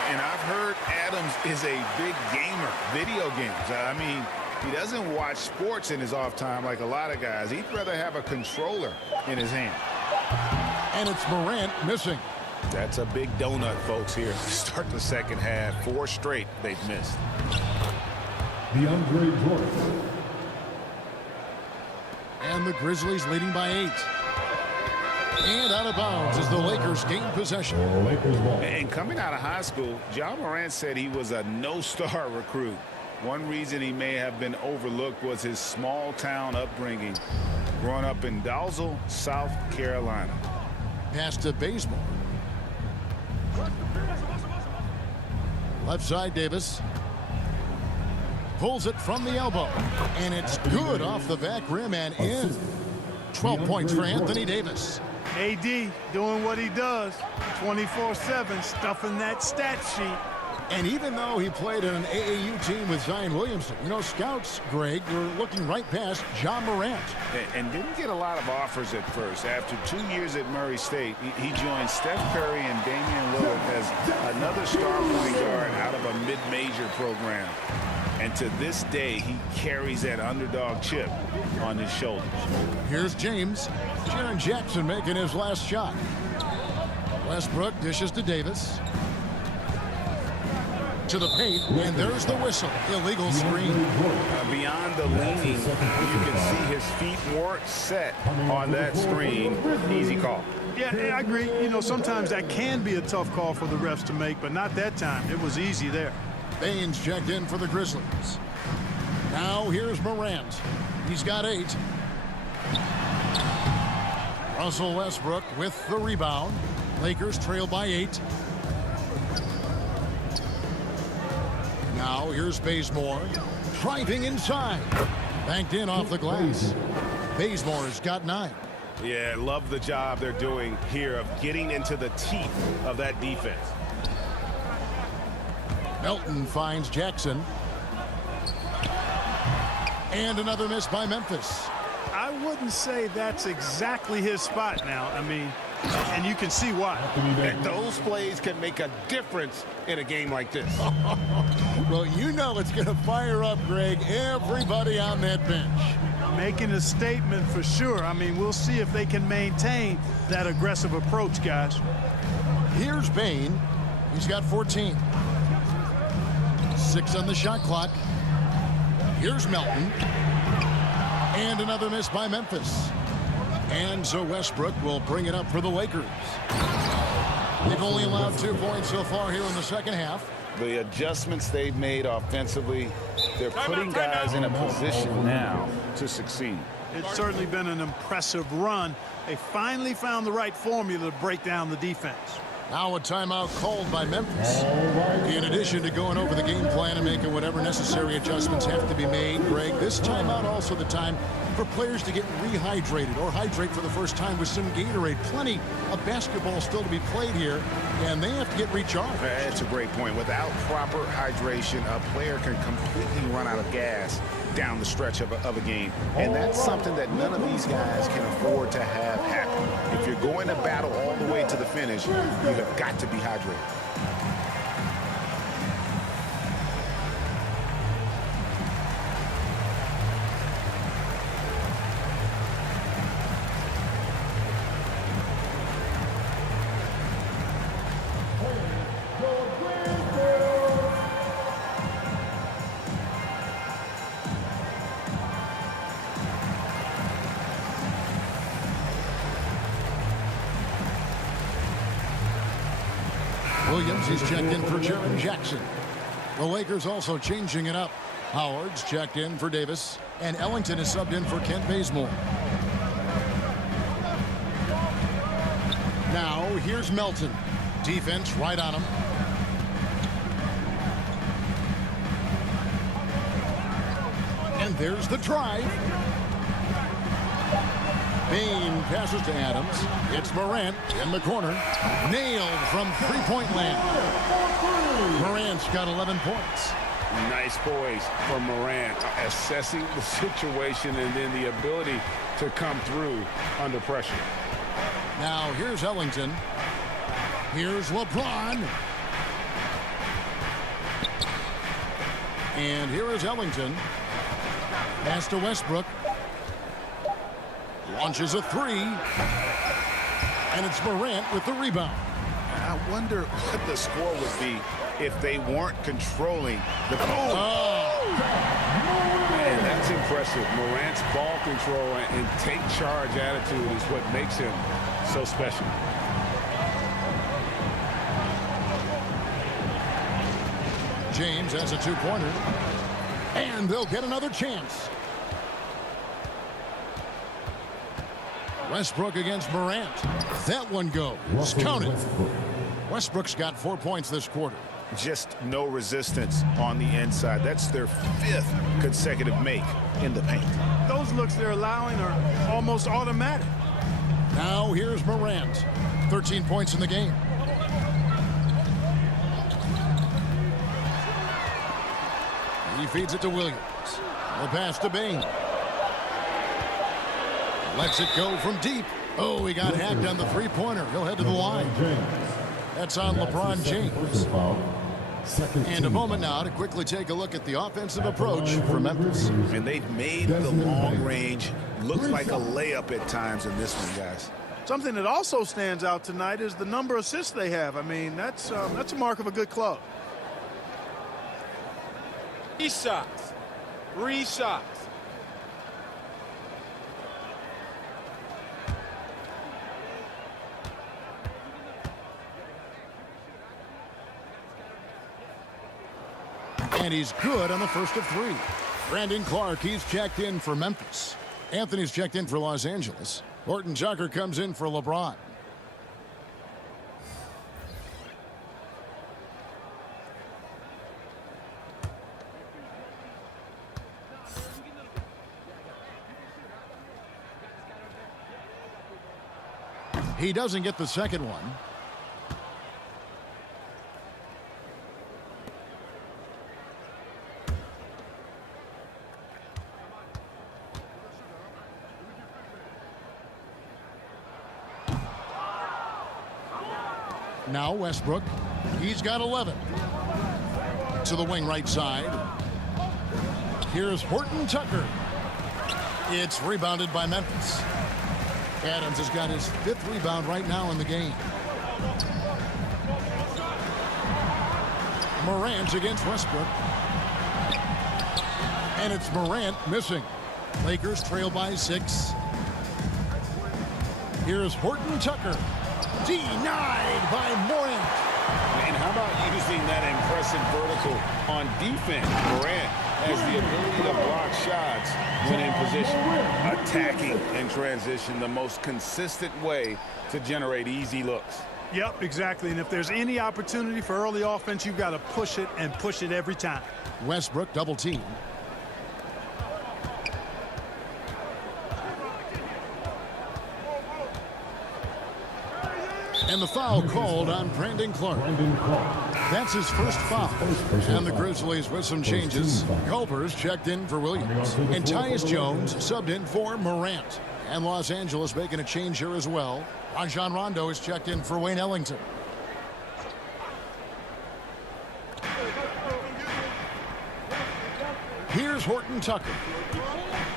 And I've heard Adams is a big gamer, video games. I mean, he doesn't watch sports in his off time like a lot of guys. He'd rather have a controller in his hand. And it's Morant missing. That's a big donut, folks, here. Start the second half. 4 straight they've missed. DeAndre Jordan. And the Grizzlies leading by 8. And out of bounds as the Lakers gain possession. And coming out of high school, Ja Morant said he was a no-star recruit. One reason he may have been overlooked was his small-town upbringing, growing up in Dalzell, South Carolina. Pass to Bazemore. Left side, Davis. Pulls it from the elbow. And it's good off the back rim and in. 12 points for Anthony Davis. AD doing what he does, 24/7, stuffing that stat sheet. And even though he played in an AAU team with Zion Williamson, you know, scouts, Greg, were looking right past John Morant. And didn't get a lot of offers at first. After 2 years at Murray State, he joined Steph Curry and Damian Lillard as another star point guard out of a mid-major program. And to this day, he carries that underdog chip on his shoulders. Here's James. Jaren Jackson making his last shot. Westbrook dishes to Davis. To the paint, and there's the whistle. Illegal screen. Beyond the leaning, you can see his feet weren't set on that screen. Easy call. Yeah, I agree. You know, sometimes that can be a tough call for the refs to make, but not that time. It was easy there. Baines checked in for the Grizzlies. Now here's Morant. He's got 8. Russell Westbrook with the rebound. Lakers trail by 8. Now here's Bazemore. Driving inside. Banked in off the glass. Bazemore has got 9. Yeah, love the job they're doing here of getting into the teeth of that defense. Melton finds Jackson. And another miss by Memphis. I wouldn't say that's exactly his spot now. I mean, and you can see why. And those plays can make a difference in a game like this. Well, you know it's going to fire up, Greg, everybody on that bench. Making a statement for sure. I mean, we'll see if they can maintain that aggressive approach, guys. Here's Bane. He's got 14. 6 on the shot clock. Here's Melton. And another miss by Memphis. And so Westbrook will bring it up for the Lakers. They've only allowed 2 points so far here in the second half. The adjustments they've made offensively, they're putting guys in a position now to succeed. It's certainly been an impressive run. They finally found the right formula to break down the defense. Now a timeout called by Memphis. In addition to going over the game plan and making whatever necessary adjustments have to be made, Greg, this timeout also the time for players to get rehydrated or hydrate for the first time with some Gatorade. Plenty of basketball still to be played here, and they have to get recharged. That's a great point. Without proper hydration, a player can completely run out of gas down the stretch of a game. And that's something that none of these guys can afford to have happen. If you're going to battle all the way to the finish, you have got to be hydrated. Williams is checked in for Jaren Jackson. The Lakers also changing it up. Howard's checked in for Davis, and Ellington is subbed in for Kent Bazemore. Now here's Melton. Defense right on him. And there's the drive. Bane passes to Adams. It's Morant in the corner. Nailed from three-point land. Morant's got 11 points. Nice poise from Morant, assessing the situation and then the ability to come through under pressure. Now here's Ellington. Here's LeBron. And here is Ellington. Pass to Westbrook. Launches a three. And it's Morant with the rebound. I wonder what the score would be if they weren't controlling the ball. Oh. And that's impressive. Morant's ball control and take charge attitude is what makes him so special. James has a two-pointer. And they'll get another chance. Westbrook against Morant. That one goes. Counted. Westbrook's got 4 points this quarter. Just no resistance on the inside. That's their 5th consecutive make in the paint. Those looks they're allowing are almost automatic. Now here's Morant. 13 points in the game. He feeds it to Williams. The pass to Bain. Lets it go from deep. Oh, he got hacked on the three-pointer. He'll head to the line. That's on LeBron James. And a moment now to quickly take a look at the offensive approach for Memphis. And they've made the long range look like a layup at times in this one, guys. Something that also stands out tonight is the number of assists they have. I mean, that's a mark of a good club. 3 shots. 3 shots. And he's good on the first of 3. Brandon Clark, he's checked in for Memphis. Anthony's checked in for Los Angeles. Horton-Tucker comes in for LeBron. He doesn't get the second one. Now Westbrook. He's got 11. To the wing right side. Here's Horton-Tucker. It's rebounded by Memphis. Adams has got his 5th rebound right now in the game. Morant against Westbrook. And it's Morant missing. Lakers trail by 6. Here's Horton-Tucker. Denied by Morant. And how about using that impressive vertical on defense? Morant has the ability to block shots when in position. Attacking in transition, the most consistent way to generate easy looks. Yep, exactly. And if there's any opportunity for early offense, you've got to push it and push it every time. Westbrook double team. And the foul called on Brandon Clark. That's his first foul. And the Grizzlies with some changes. Culver's checked in for Williams. And Tyus Jones subbed in for Morant. And Los Angeles making a change here as well. Rajon Rondo is checked in for Wayne Ellington. Here's Horton-Tucker.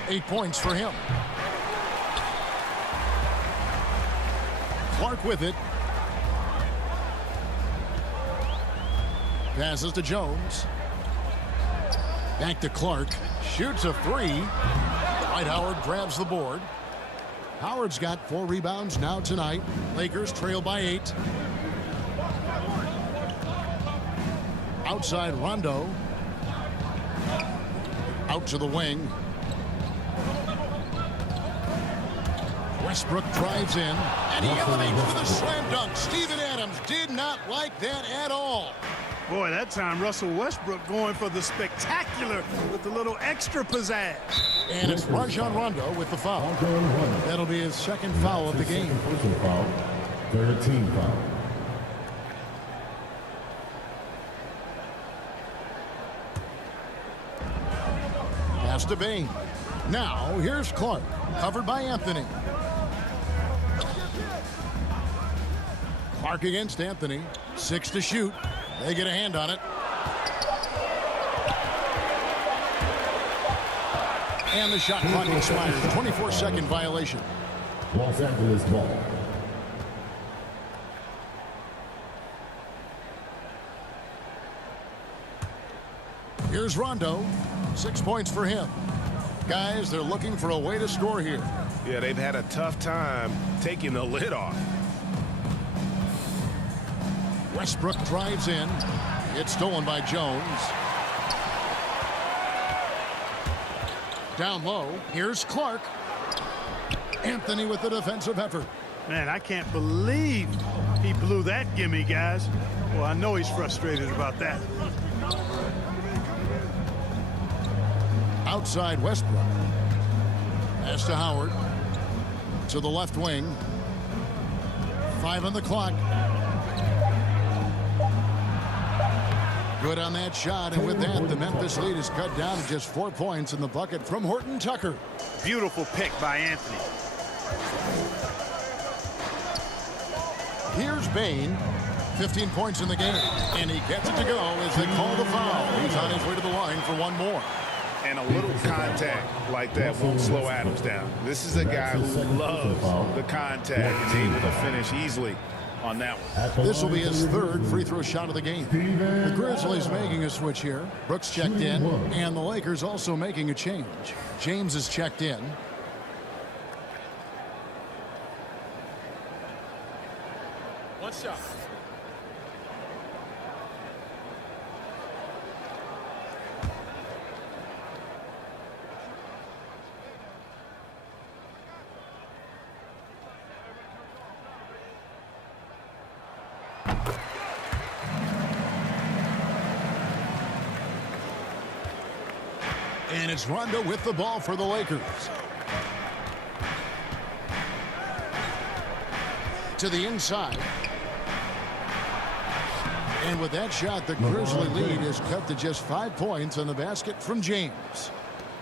8 points for him. Clark with it. Passes to Jones. Back to Clark. Shoots a 3. Dwight Howard grabs the board. Howard's got 4 rebounds now tonight. Lakers trail by 8. Outside Rondo. Out to the wing. Westbrook drives in. And he elevates for the slam dunk. Steven Adams did not like that at all. Boy, that time Russell Westbrook going for the spectacular with a little extra pizzazz. And it's Rajon Rondo with the foul. That'll be his 2nd foul of the game. 13 foul. Pass to Bain. Now here's Clark, covered by Anthony. Clark against Anthony. 6 to shoot. They get a hand on it. And the shot clock expires. 24-second violation. Los Angeles ball. Here's Rondo. 6 points for him. Guys, they're looking for a way to score here. Yeah, they've had a tough time taking the lid off. Westbrook drives in. It's stolen by Jones. Down low. Here's Clark. Anthony with the defensive effort. Man, I can't believe he blew that gimme, guys. Well, I know he's frustrated about that. Outside Westbrook. Pass to Howard. To the left wing. 5 on the clock. Good on that shot, and with that, the Memphis lead is cut down to just 4 points in the bucket from Horton-Tucker. Beautiful pick by Anthony. Here's Bain. 15 points in the game, and he gets it to go as they call the foul. He's on his way to the line for one more. And a little contact like that won't slow Adams down. This is a guy who loves the contact and able to finish easily on that one. This will be his 3rd free throw shot of the game. The Grizzlies making a switch here. Brooks checked in, and the Lakers also making a change. James is checked in. One shot. And it's Rondo with the ball for the Lakers. To the inside. And with that shot, the Grizzly lead is cut to just 5 points on the basket from James.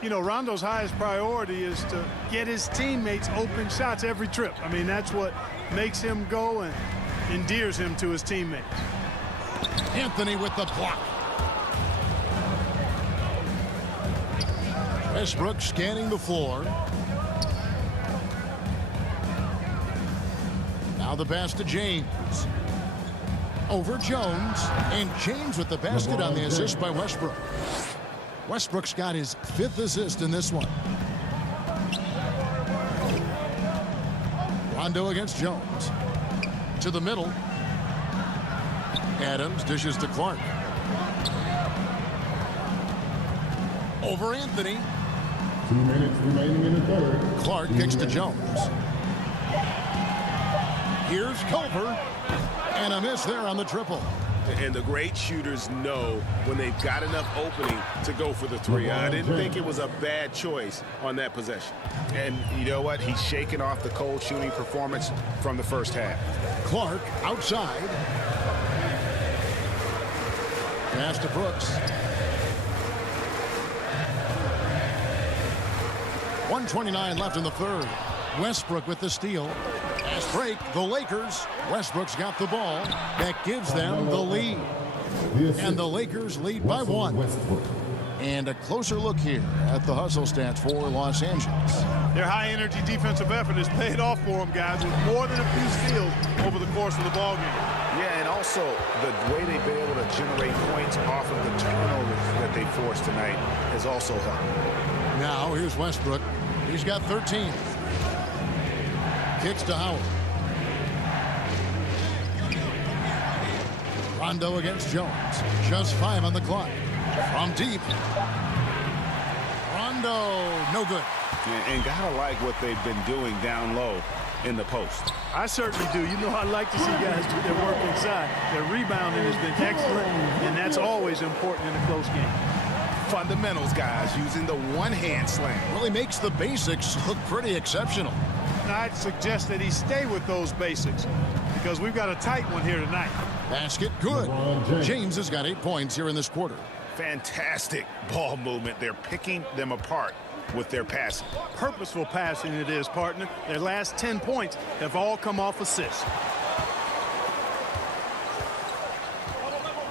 You know, Rondo's highest priority is to get his teammates open shots every trip. I mean, that's what makes him go and endears him to his teammates. Anthony with the block. Westbrook scanning the floor. Now the pass to James. Over Jones. And James with the basket on the assist by Westbrook. Westbrook's got his 5th assist in this one. Rondo against Jones. To the middle. Adams dishes to Clark. Over Anthony. 2 minutes remaining in the third. Clark kicks to Jones. Here's Culver. And a miss there on the triple. And the great shooters know when they've got enough opening to go for the 3. I didn't think it was a bad choice on that possession. And you know what? He's shaking off the cold shooting performance from the first half. Clark outside. Pass to Brooks. 1:29 left in the third. Westbrook with the steal. Fast break, the Lakers. Westbrook's got the ball. That gives them the lead. And the Lakers lead by 1. And a closer look here at the hustle stats for Los Angeles. Their high-energy defensive effort has paid off for them, guys, with more than a few steals over the course of the ballgame. Yeah, and also the way they've been able to generate points off of the turnovers that they forced tonight has also helped. Now here's Westbrook. He's got 13. Kicks to Howard. Rondo against Jones. Just 5 on the clock. From deep. Rondo, no good. And gotta like what they've been doing down low in the post. I certainly do. You know, I like to see guys do their work inside. Their rebounding has been excellent, and that's always important in a close game. Fundamentals, guys, using the one-hand slam. Well, he makes the basics look pretty exceptional. I'd suggest that he stay with those basics because we've got a tight one here tonight. Basket good. James has got 8 points here in this quarter. Fantastic ball movement. They're picking them apart with their passing. Purposeful passing it is, partner. Their last 10 points have all come off assists.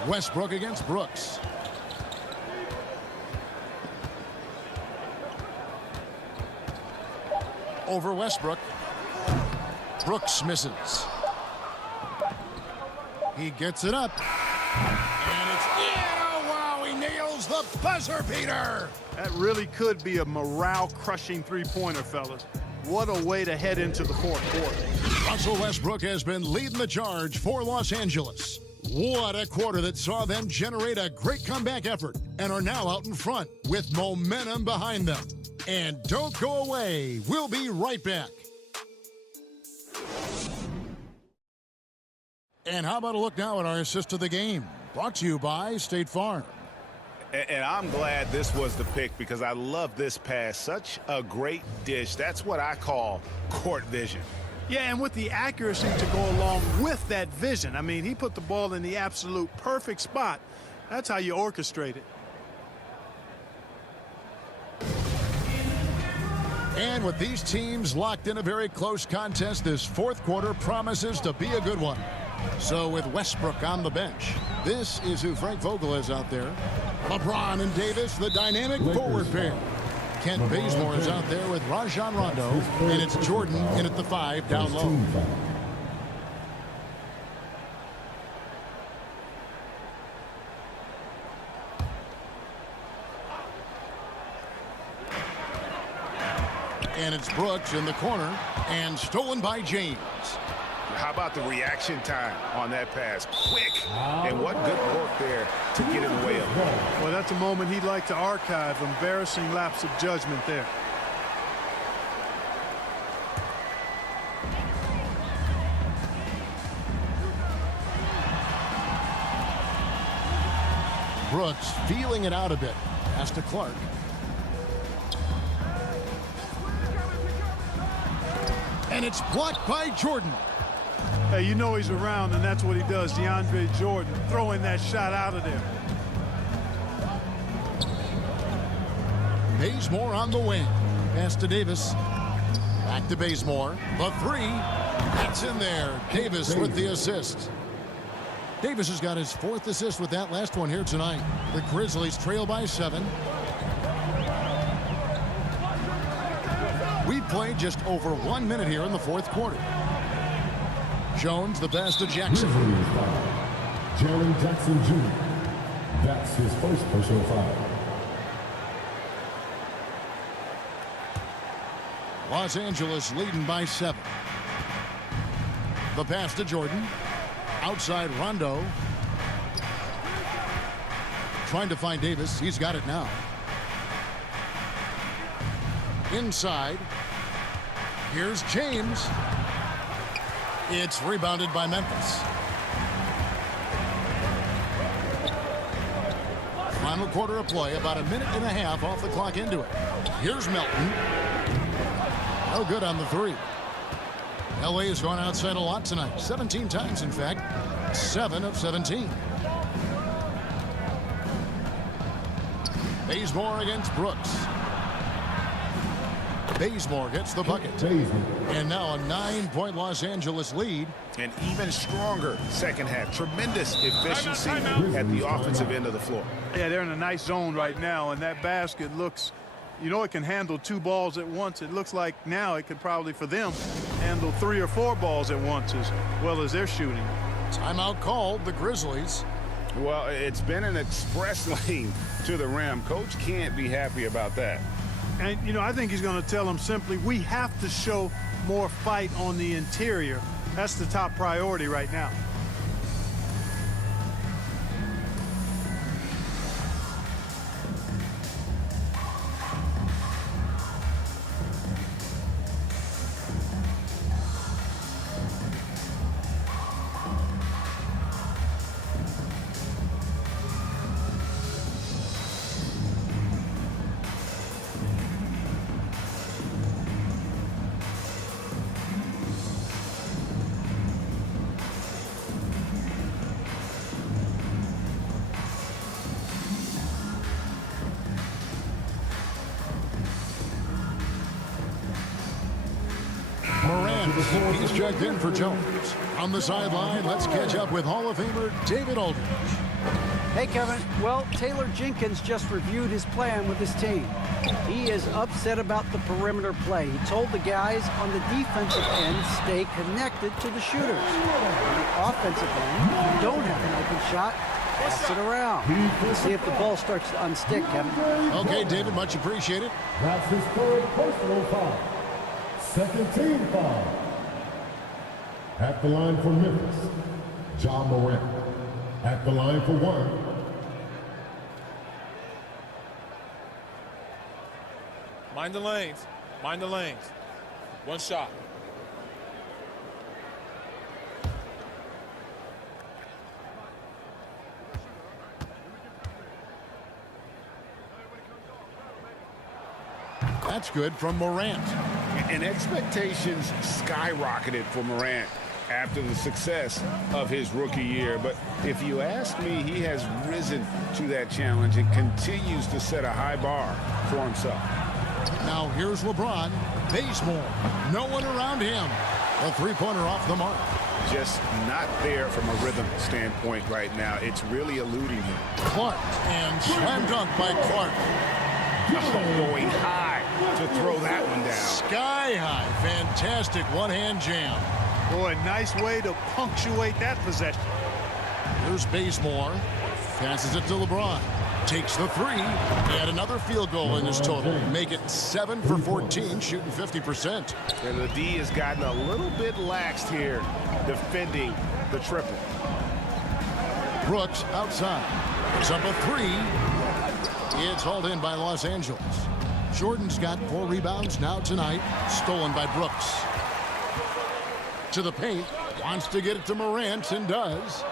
Westbrook against Brooks. Over Westbrook. Brooks misses. He gets it up. And it's wow, he nails the buzzer beater. That really could be a morale-crushing three-pointer, fellas. What a way to head into the fourth quarter. Russell Westbrook has been leading the charge for Los Angeles. What a quarter that saw them generate a great comeback effort and are now out in front with momentum behind them. And don't go away. We'll be right back. And how about a look now at our assist of the game? Brought to you by State Farm. And I'm glad this was the pick because I love this pass. Such a great dish. That's what I call court vision. Yeah, and with the accuracy to go along with that vision. I mean, he put the ball in the absolute perfect spot. That's how you orchestrate it. And with these teams locked in a very close contest, this fourth quarter promises to be a good one. So with Westbrook on the bench, this is who Frank Vogel is out there. LeBron and Davis, the dynamic forward pair. Kent Bazemore is out there with Rajon Rondo, and it's Jordan in at the 5 down low. And it's Brooks in the corner, and stolen by James. How about the reaction time on that pass? Quick. And what good work there to get in the way of it. Well, that's a moment he'd like to archive. Embarrassing lapse of judgment there. Brooks feeling it out a bit. Pass to Clark. And it's blocked by Jordan. Hey, you know he's around, and that's what he does. DeAndre Jordan throwing that shot out of there. Bazemore on the wing. Pass to Davis. Back to Bazemore. The 3. That's in there. Davis with the assist. Davis has got his 4th assist with that last one here tonight. The Grizzlies trail by 7. We've played just over 1 minute here in the fourth quarter. Jones, the pass to Jackson. Jaren Jackson Jr. That's his first personal foul. Los Angeles leading by 7. The pass to Jordan. Outside Rondo. Trying to find Davis. He's got it now. Inside. Here's James. It's rebounded by Memphis. Final quarter of play, about a minute and a half off the clock into it. Here's Melton. No good on the 3. LA has gone outside a lot tonight. 17 times, in fact. 7 of 17. Bazemore against Brooks. Bazemore gets the bucket. And now a 9-point Los Angeles lead. An even stronger second half. Tremendous efficiency at the offensive end of the floor. Yeah, they're in a nice zone right now, and that basket looks, you know, it can handle 2 balls at once. It looks like now it could probably, for them, handle 3 or 4 balls at once as well as they're shooting. Timeout called, the Grizzlies. Well, it's been an express lane to the rim. Coach can't be happy about that. And, you know, I think he's going to tell them simply, we have to show more fight on the interior. That's the top priority right now. Morant, he's checked in for Jones. On the sideline, let's catch up with Hall of Famer David Aldridge. Hey, Kevin. Well, Taylor Jenkins just reviewed his plan with his team. He is upset about the perimeter play. He told the guys on the defensive end stay connected to the shooters. On the offensive end, if you don't have an open shot, pass it around. Let's see if the ball starts to unstick, Kevin. Okay, David, much appreciated. That's his 3rd personal foul. 2nd team foul. At the line for Memphis, John Morant. At the line for 1. Mind the lanes. Mind the lanes. 1 shot. That's good from Morant. And expectations skyrocketed for Morant after the success of his rookie year. But if you ask me, he has risen to that challenge and continues to set a high bar for himself. Now here's LeBron. Bazemore. No one around him. A three-pointer off the mark. Just not there from a rhythm standpoint right now. It's really eluding him. Clark, and slam dunk by Clark. Going high to throw that one down. Sky high. Fantastic one-hand jam. Boy, nice way to punctuate that possession. Here's Bazemore. Passes it to LeBron. Takes the three. And another field goal in his total. Make it 7 for 14, shooting 50%. And the D has gotten a little bit laxed here, defending the triple. Brooks outside. It's up a three. It's hauled in by Los Angeles. Jordan's got 4 rebounds now tonight. Stolen by Brooks. To the paint. Wants to get it to Morant and does.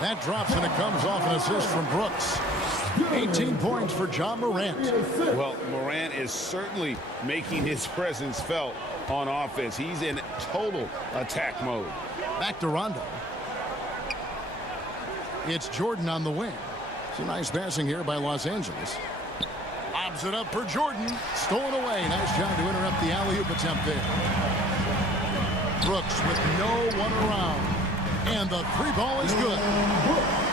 That drops and it comes off an assist from Brooks. 18 points for John Morant. Well, Morant is certainly making his presence felt on offense. He's in total attack mode. Back to Rondo. It's Jordan on the wing. Some nice passing here by Los Angeles. Lobs it up for Jordan. Stolen away. Nice job to interrupt the alley-oop attempt there. Brooks with no one around. And the three ball is good.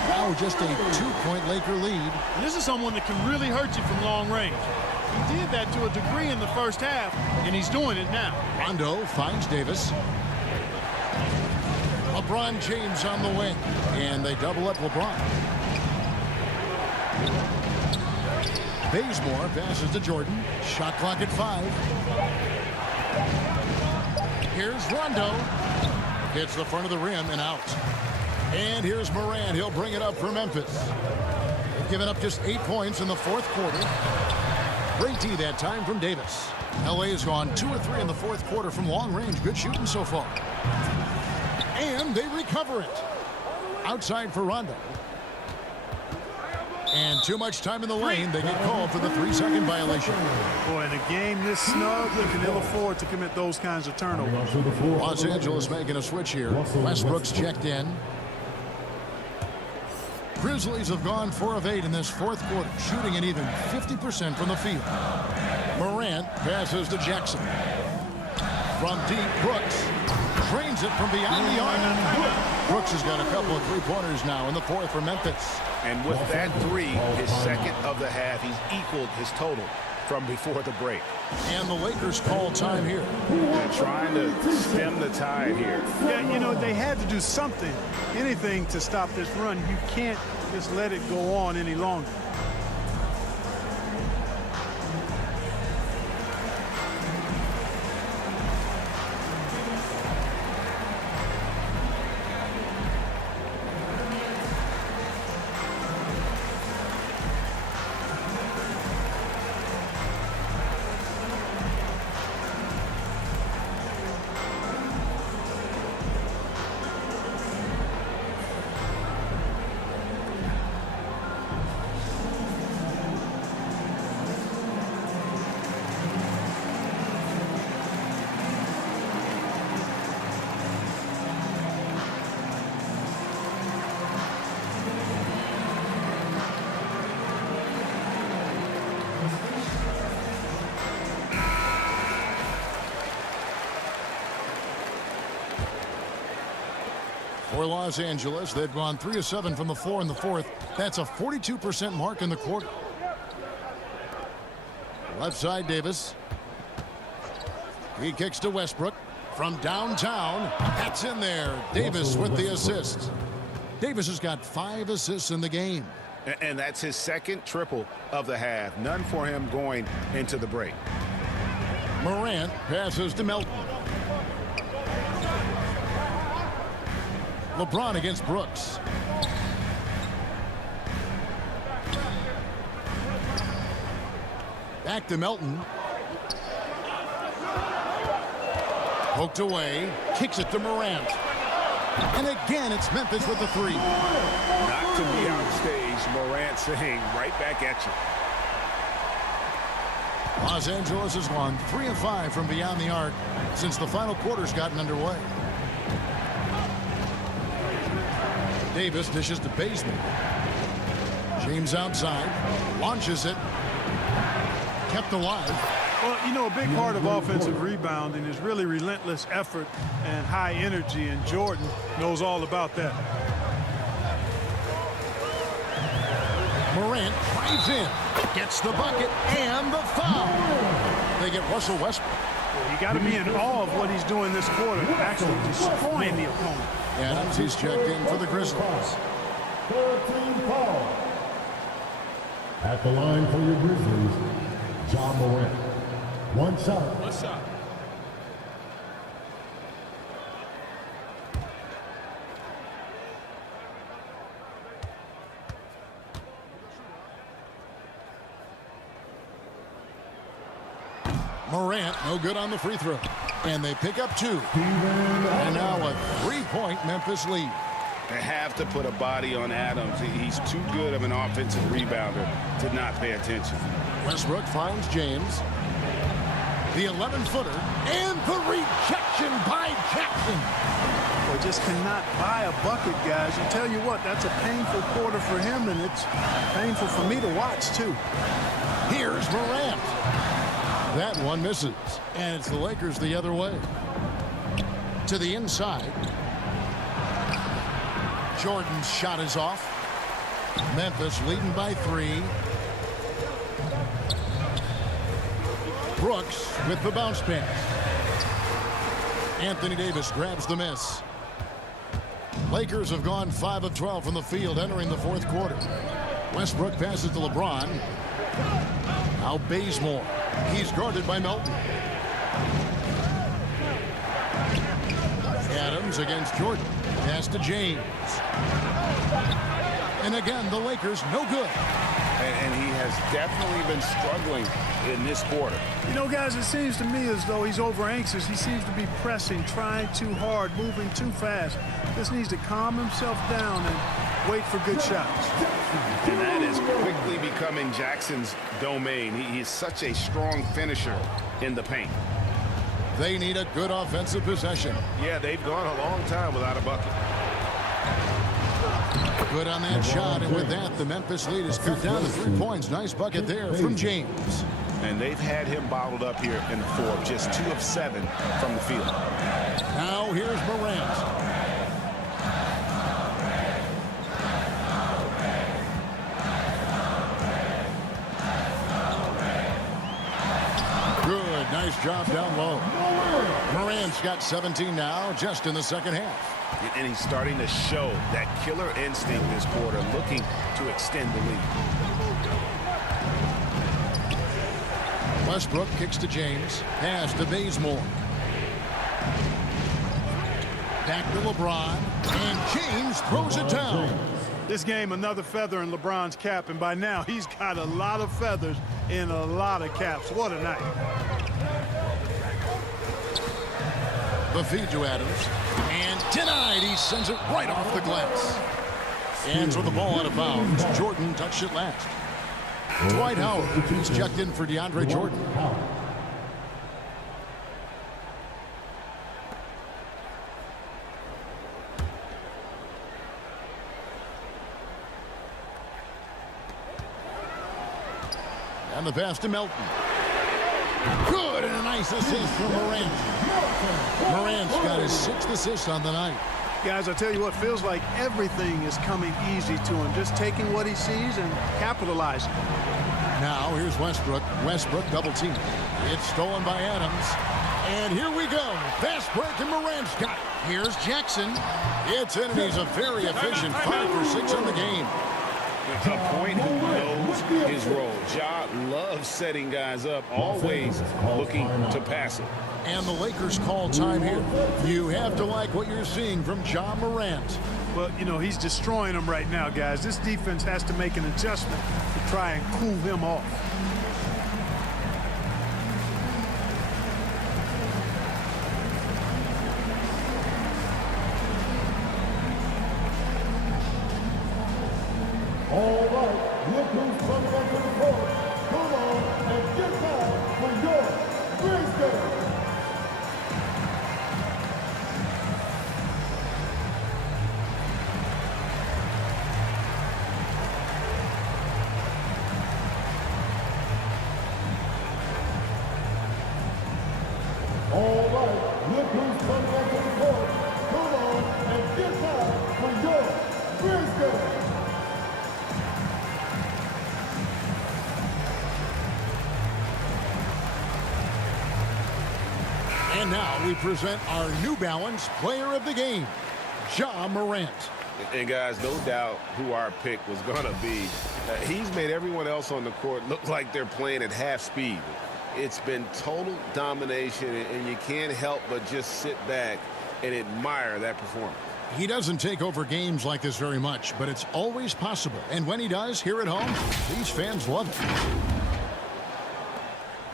Now just a 2-point Laker lead. And this is someone that can really hurt you from long range. He did that to a degree in the first half, and he's doing it now. Rondo finds Davis. LeBron James on the wing. And they double up LeBron. Bazemore passes to Jordan. Shot clock at 5. Here's Rondo. Hits the front of the rim and out. And here's Morant. He'll bring it up for Memphis. They've given up just 8 points in the fourth quarter. Great D that time from Davis. LA has gone 2 or 3 in the fourth quarter from long range. Good shooting so far. And they recover it. Outside for Rondo. And too much time in the lane. They get called for the 3-second violation. Boy, in a game this snug, you can ill afford to commit those kinds of turnovers. Los Angeles making a switch here. Westbrook's checked in. Grizzlies have gone 4 of 8 in this fourth quarter, shooting an even 50% from the field. Morant passes to Jackson. From deep, Brooks drains it from beyond the arc. Brooks has got a couple of three-pointers now in the fourth for Memphis. And with that three, his second of the half, he's equaled his total from before the break. And the Lakers call time here. They're trying to stem the tide here. Yeah, you know, they had to do something, anything to stop this run. You can't just let it go on any longer. For Los Angeles, they've gone 3 of 7 from the floor in the fourth. That's a 42% mark in the quarter. Left side, Davis. He kicks to Westbrook from downtown. That's in there. Davis with the assist. Davis has got 5 assists in the game. And that's his second triple of the half. None for him going into the break. Morant passes to Melton. LeBron against Brooks. Back to Melton. Poked away. Kicks it to Morant. And again, it's Memphis with the three. Not to be outstaged, Morant saying right back at you. Los Angeles has gone 3 of 5 from beyond the arc since the final quarter's gotten underway. Davis dishes to Bazemore. James outside, launches it, kept alive. Well, you know, a big part of offensive rebounding is really relentless effort and high energy, and Jordan knows all about that. Morant drives in, gets the bucket, and the foul. They get Russell Westbrook. You got to be in awe of what he's doing this quarter, actually destroying the opponent. Adams, he's checked in for the Grizzlies. 13 foul. At the line for your Grizzlies, Ja Morant. One shot. One shot. Morant, no good on the free throw. And they pick up 2. And now a 3-point Memphis lead. They have to put a body on Adams. He's too good of an offensive rebounder to not pay attention. Westbrook finds James. The 11-footer. And the rejection by Jackson. Well, just cannot buy a bucket, guys. I tell you what, that's a painful quarter for him, and it's painful for me to watch, too. Here's Morant. That one misses. And it's the Lakers the other way. To the inside. Jordan's shot is off. Memphis leading by 3. Brooks with the bounce pass. Anthony Davis grabs the miss. Lakers have gone 5 of 12 from the field entering the 4th quarter. Westbrook passes to LeBron. Now Bazemore. He's guarded by Melton. Adams against Jordan. Pass to James. And again, the Lakers no good. And he has definitely been struggling in this quarter. You know, guys, it seems to me as though he's over anxious. He seems to be pressing, trying too hard, moving too fast. Just needs to calm himself down and wait for good shots. And that is quickly becoming Jackson's domain. He is such a strong finisher in the paint. They need a good offensive possession. Yeah, they've gone a long time without a bucket. Good on that shot, and with that, the Memphis lead is cut down to 3 points. Nice bucket there from James. And they've had him bottled up here in the 4th, just 2 of 7 from the field. Now here's Morant. Good, nice job down low. Morant's got 17 now, just in the 2nd half. And he's starting to show that killer instinct this quarter, looking to extend the lead. Westbrook kicks to James. Pass to Bazemore. Back to LeBron. And James throws it down. This game, another feather in LeBron's cap, and by now he's got a lot of feathers in a lot of caps. What a night. The feed to Adams. And denied. He sends it right off the glass. And with the ball out of bounds, Jordan touched it last. Dwight Howard is checked in for DeAndre Jordan. And the pass to Melton. Good, and a nice assist from Morant. Morant's got his 6th assist on the night. Guys, I tell you what, feels like everything is coming easy to him. Just taking what he sees and capitalizing. Now here's Westbrook. Westbrook double team. It's stolen by Adams. And here we go. Fast break, and Morant's got it. Here's Jackson. It's in, and he's a very efficient 5 for 6 in the game. A point who knows his role. Ja loves setting guys up, always looking to pass it. And the Lakers call time here. You have to like what you're seeing from Ja Morant. Well, you know, he's destroying them right now, guys. This defense has to make an adjustment to try and cool him off. All right, look who's coming up to the court. Come on and get down. right, look who's coming onto the court. Come on and get down for your Grizzlies. And now we present our New Balance Player of the Game, Ja Morant. And guys, no doubt who our pick was going to be. He's made everyone else on the court look like they're playing at half speed. It's been total domination, and you can't help but just sit back and admire that performance. He doesn't take over games like this very much, but it's always possible. And when he does, here at home, these fans love it.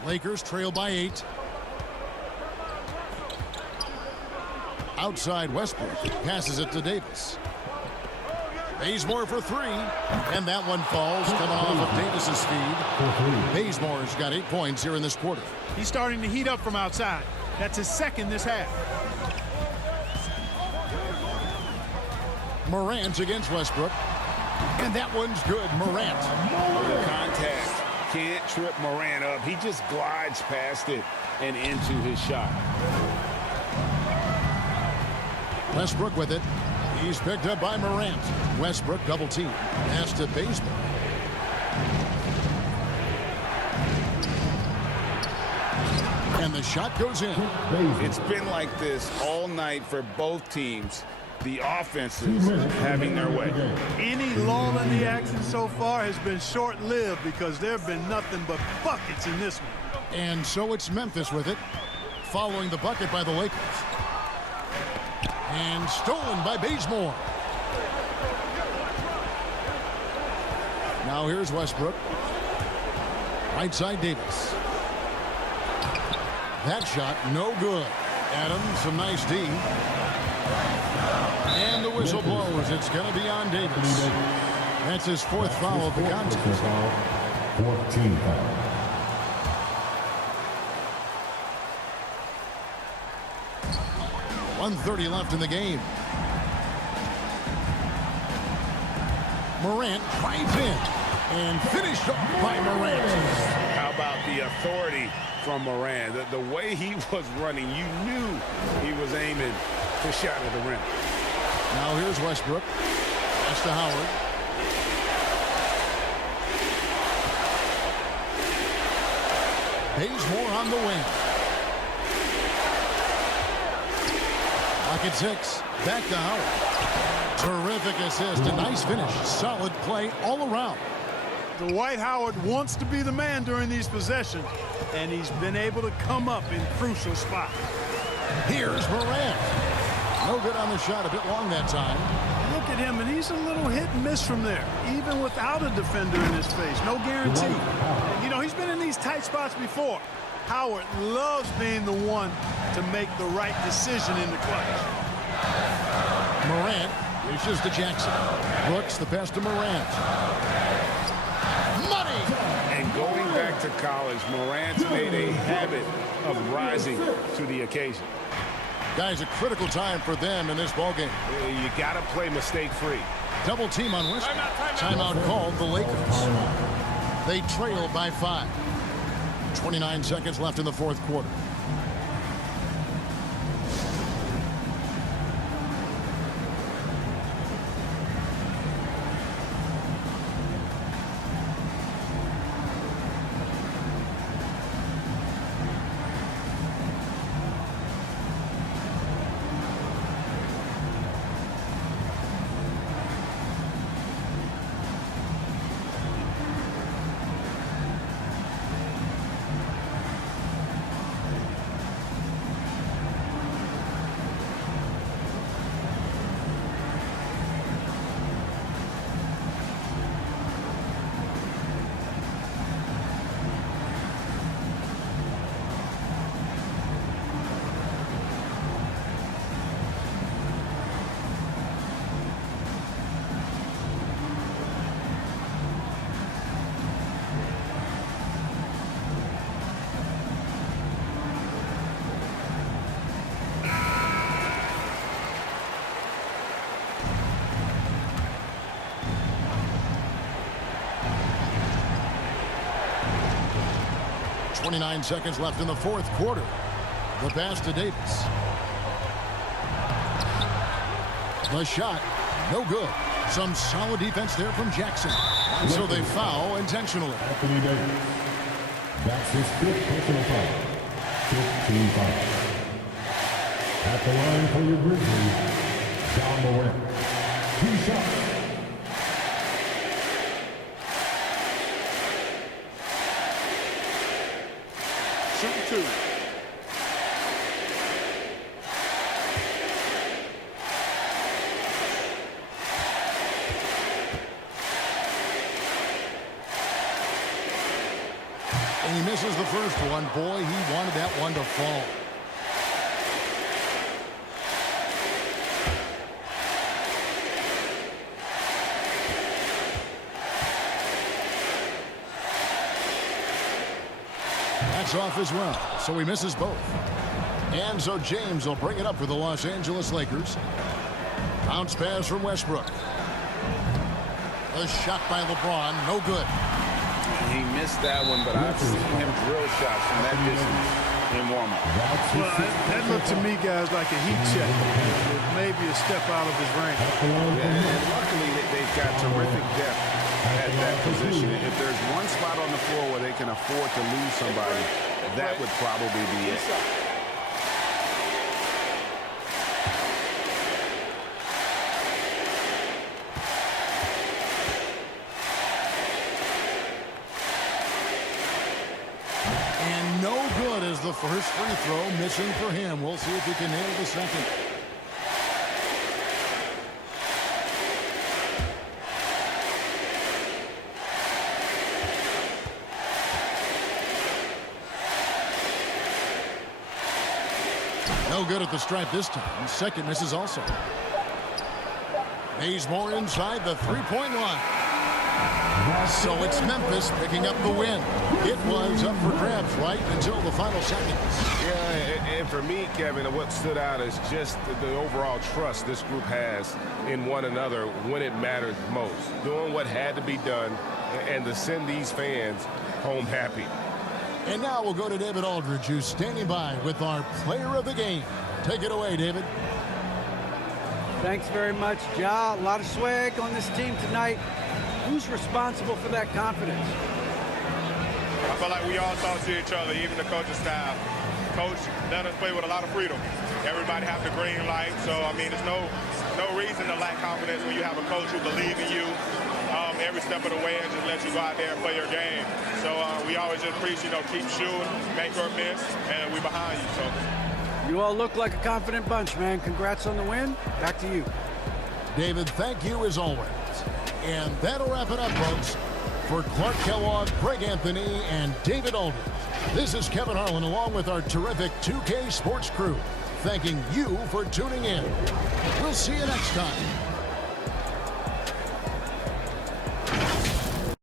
Lakers trail by 8. Outside Westbrook, passes it to Davis. Bazemore for 3, and that one falls, coming off of Davis's feed. Bazemore's got 8 points here in this quarter. He's starting to heat up from outside. That's his second this half. Morant against Westbrook, and that one's good. Morant. The contact can't trip Morant up. He just glides past it and into his shot. Westbrook with it. He's picked up by Morant. Westbrook double team. Pass to Bazemore. And the shot goes in. It's been like this all night for both teams. The offenses having their way. Any lull in the action so far has been short-lived because there have been nothing but buckets in this one. And so it's Memphis with it, following the bucket by the Lakers. And stolen by Bazemore. Now here's Westbrook. Right side Davis. That shot no good. Adams, some nice D. And the whistle blows. It's going to be on Davis. That's his 4th foul of the contest. 14 foul. .130 left in the game. Morant drives in and finished off by Morant. How about the authority from Morant? The way he was running, you knew he was aiming the shot at the rim. Now here's Westbrook. Pass to Howard. Bazemore on the wing. Pocket 6. Back to Howard. Terrific assist. A nice finish. Solid play all around. Dwight Howard wants to be the man during these possessions, and he's been able to come up in crucial spots. Here's Morant. No good on the shot. A bit long that time. Look at him, and he's a little hit and miss from there, even without a defender in his face. No guarantee. You know, he's been in these tight spots before. Howard loves being the one to make the right decision in the clutch. Morant dishes to Jackson. Brooks the pass to Morant. Money! And going back to college, Morant's made a habit of rising to the occasion. Guys, a critical time for them in this ballgame. You got to play mistake-free. Double team on Westbrook. Timeout called the Lakers. They trail by 5. 29 seconds left in the 4th quarter. .29 seconds left in the 4th quarter. The pass to Davis. The shot, no good. Some solid defense there from Jackson. And so they foul intentionally. Anthony Davis. That's his 5th personal foul. 15 fouls. At the line for your Grizzlies, John Morant. 2 shots. Shooting 2. And he misses the first one. Boy, he wanted that one to fall. That's off as well, so he misses both. And so James will bring it up for the Los Angeles Lakers. Bounce pass from Westbrook. A shot by LeBron, no good. He missed that one, but I've seen him drill shots from that distance in warm-up. Well, that looked to me, guys, like a heat check. Maybe a step out of his range. And luckily, they've got terrific depth at that position. If there's one spot on the floor where they can afford to lose somebody, that would probably be it. And no good as the first free throw missing for him. We'll see if he can nail the second. No good at the stripe this time. Second misses also. Bazemore inside the three-point line. So it's Memphis picking up the win. It was up for grabs right until the final seconds. Yeah, and for me, Kevin, what stood out is just the overall trust this group has in one another when it mattered most. Doing what had to be done and to send these fans home happy. And now we'll go to David Aldridge, who's standing by with our player of the game. Take it away, David. Thanks very much, Ja. A lot of swag on this team tonight. Who's responsible for that confidence? I feel like we all talk to each other, even the coaching staff. Coach let us play with a lot of freedom. Everybody have the green light, so I mean, there's no reason to lack confidence when you have a coach who believes in you every step of the way and just let you go out there and play your game. So we always just preach, keep shooting, make or miss, and we behind you. So you all look like a confident bunch, man. Congrats on the win. Back to you. David, thank you as always. And that'll wrap it up, folks. For Clark Kellogg, Greg Anthony, and David Aldridge, this is Kevin Harlan along with our terrific 2K Sports crew, thanking you for tuning in. We'll see you next time.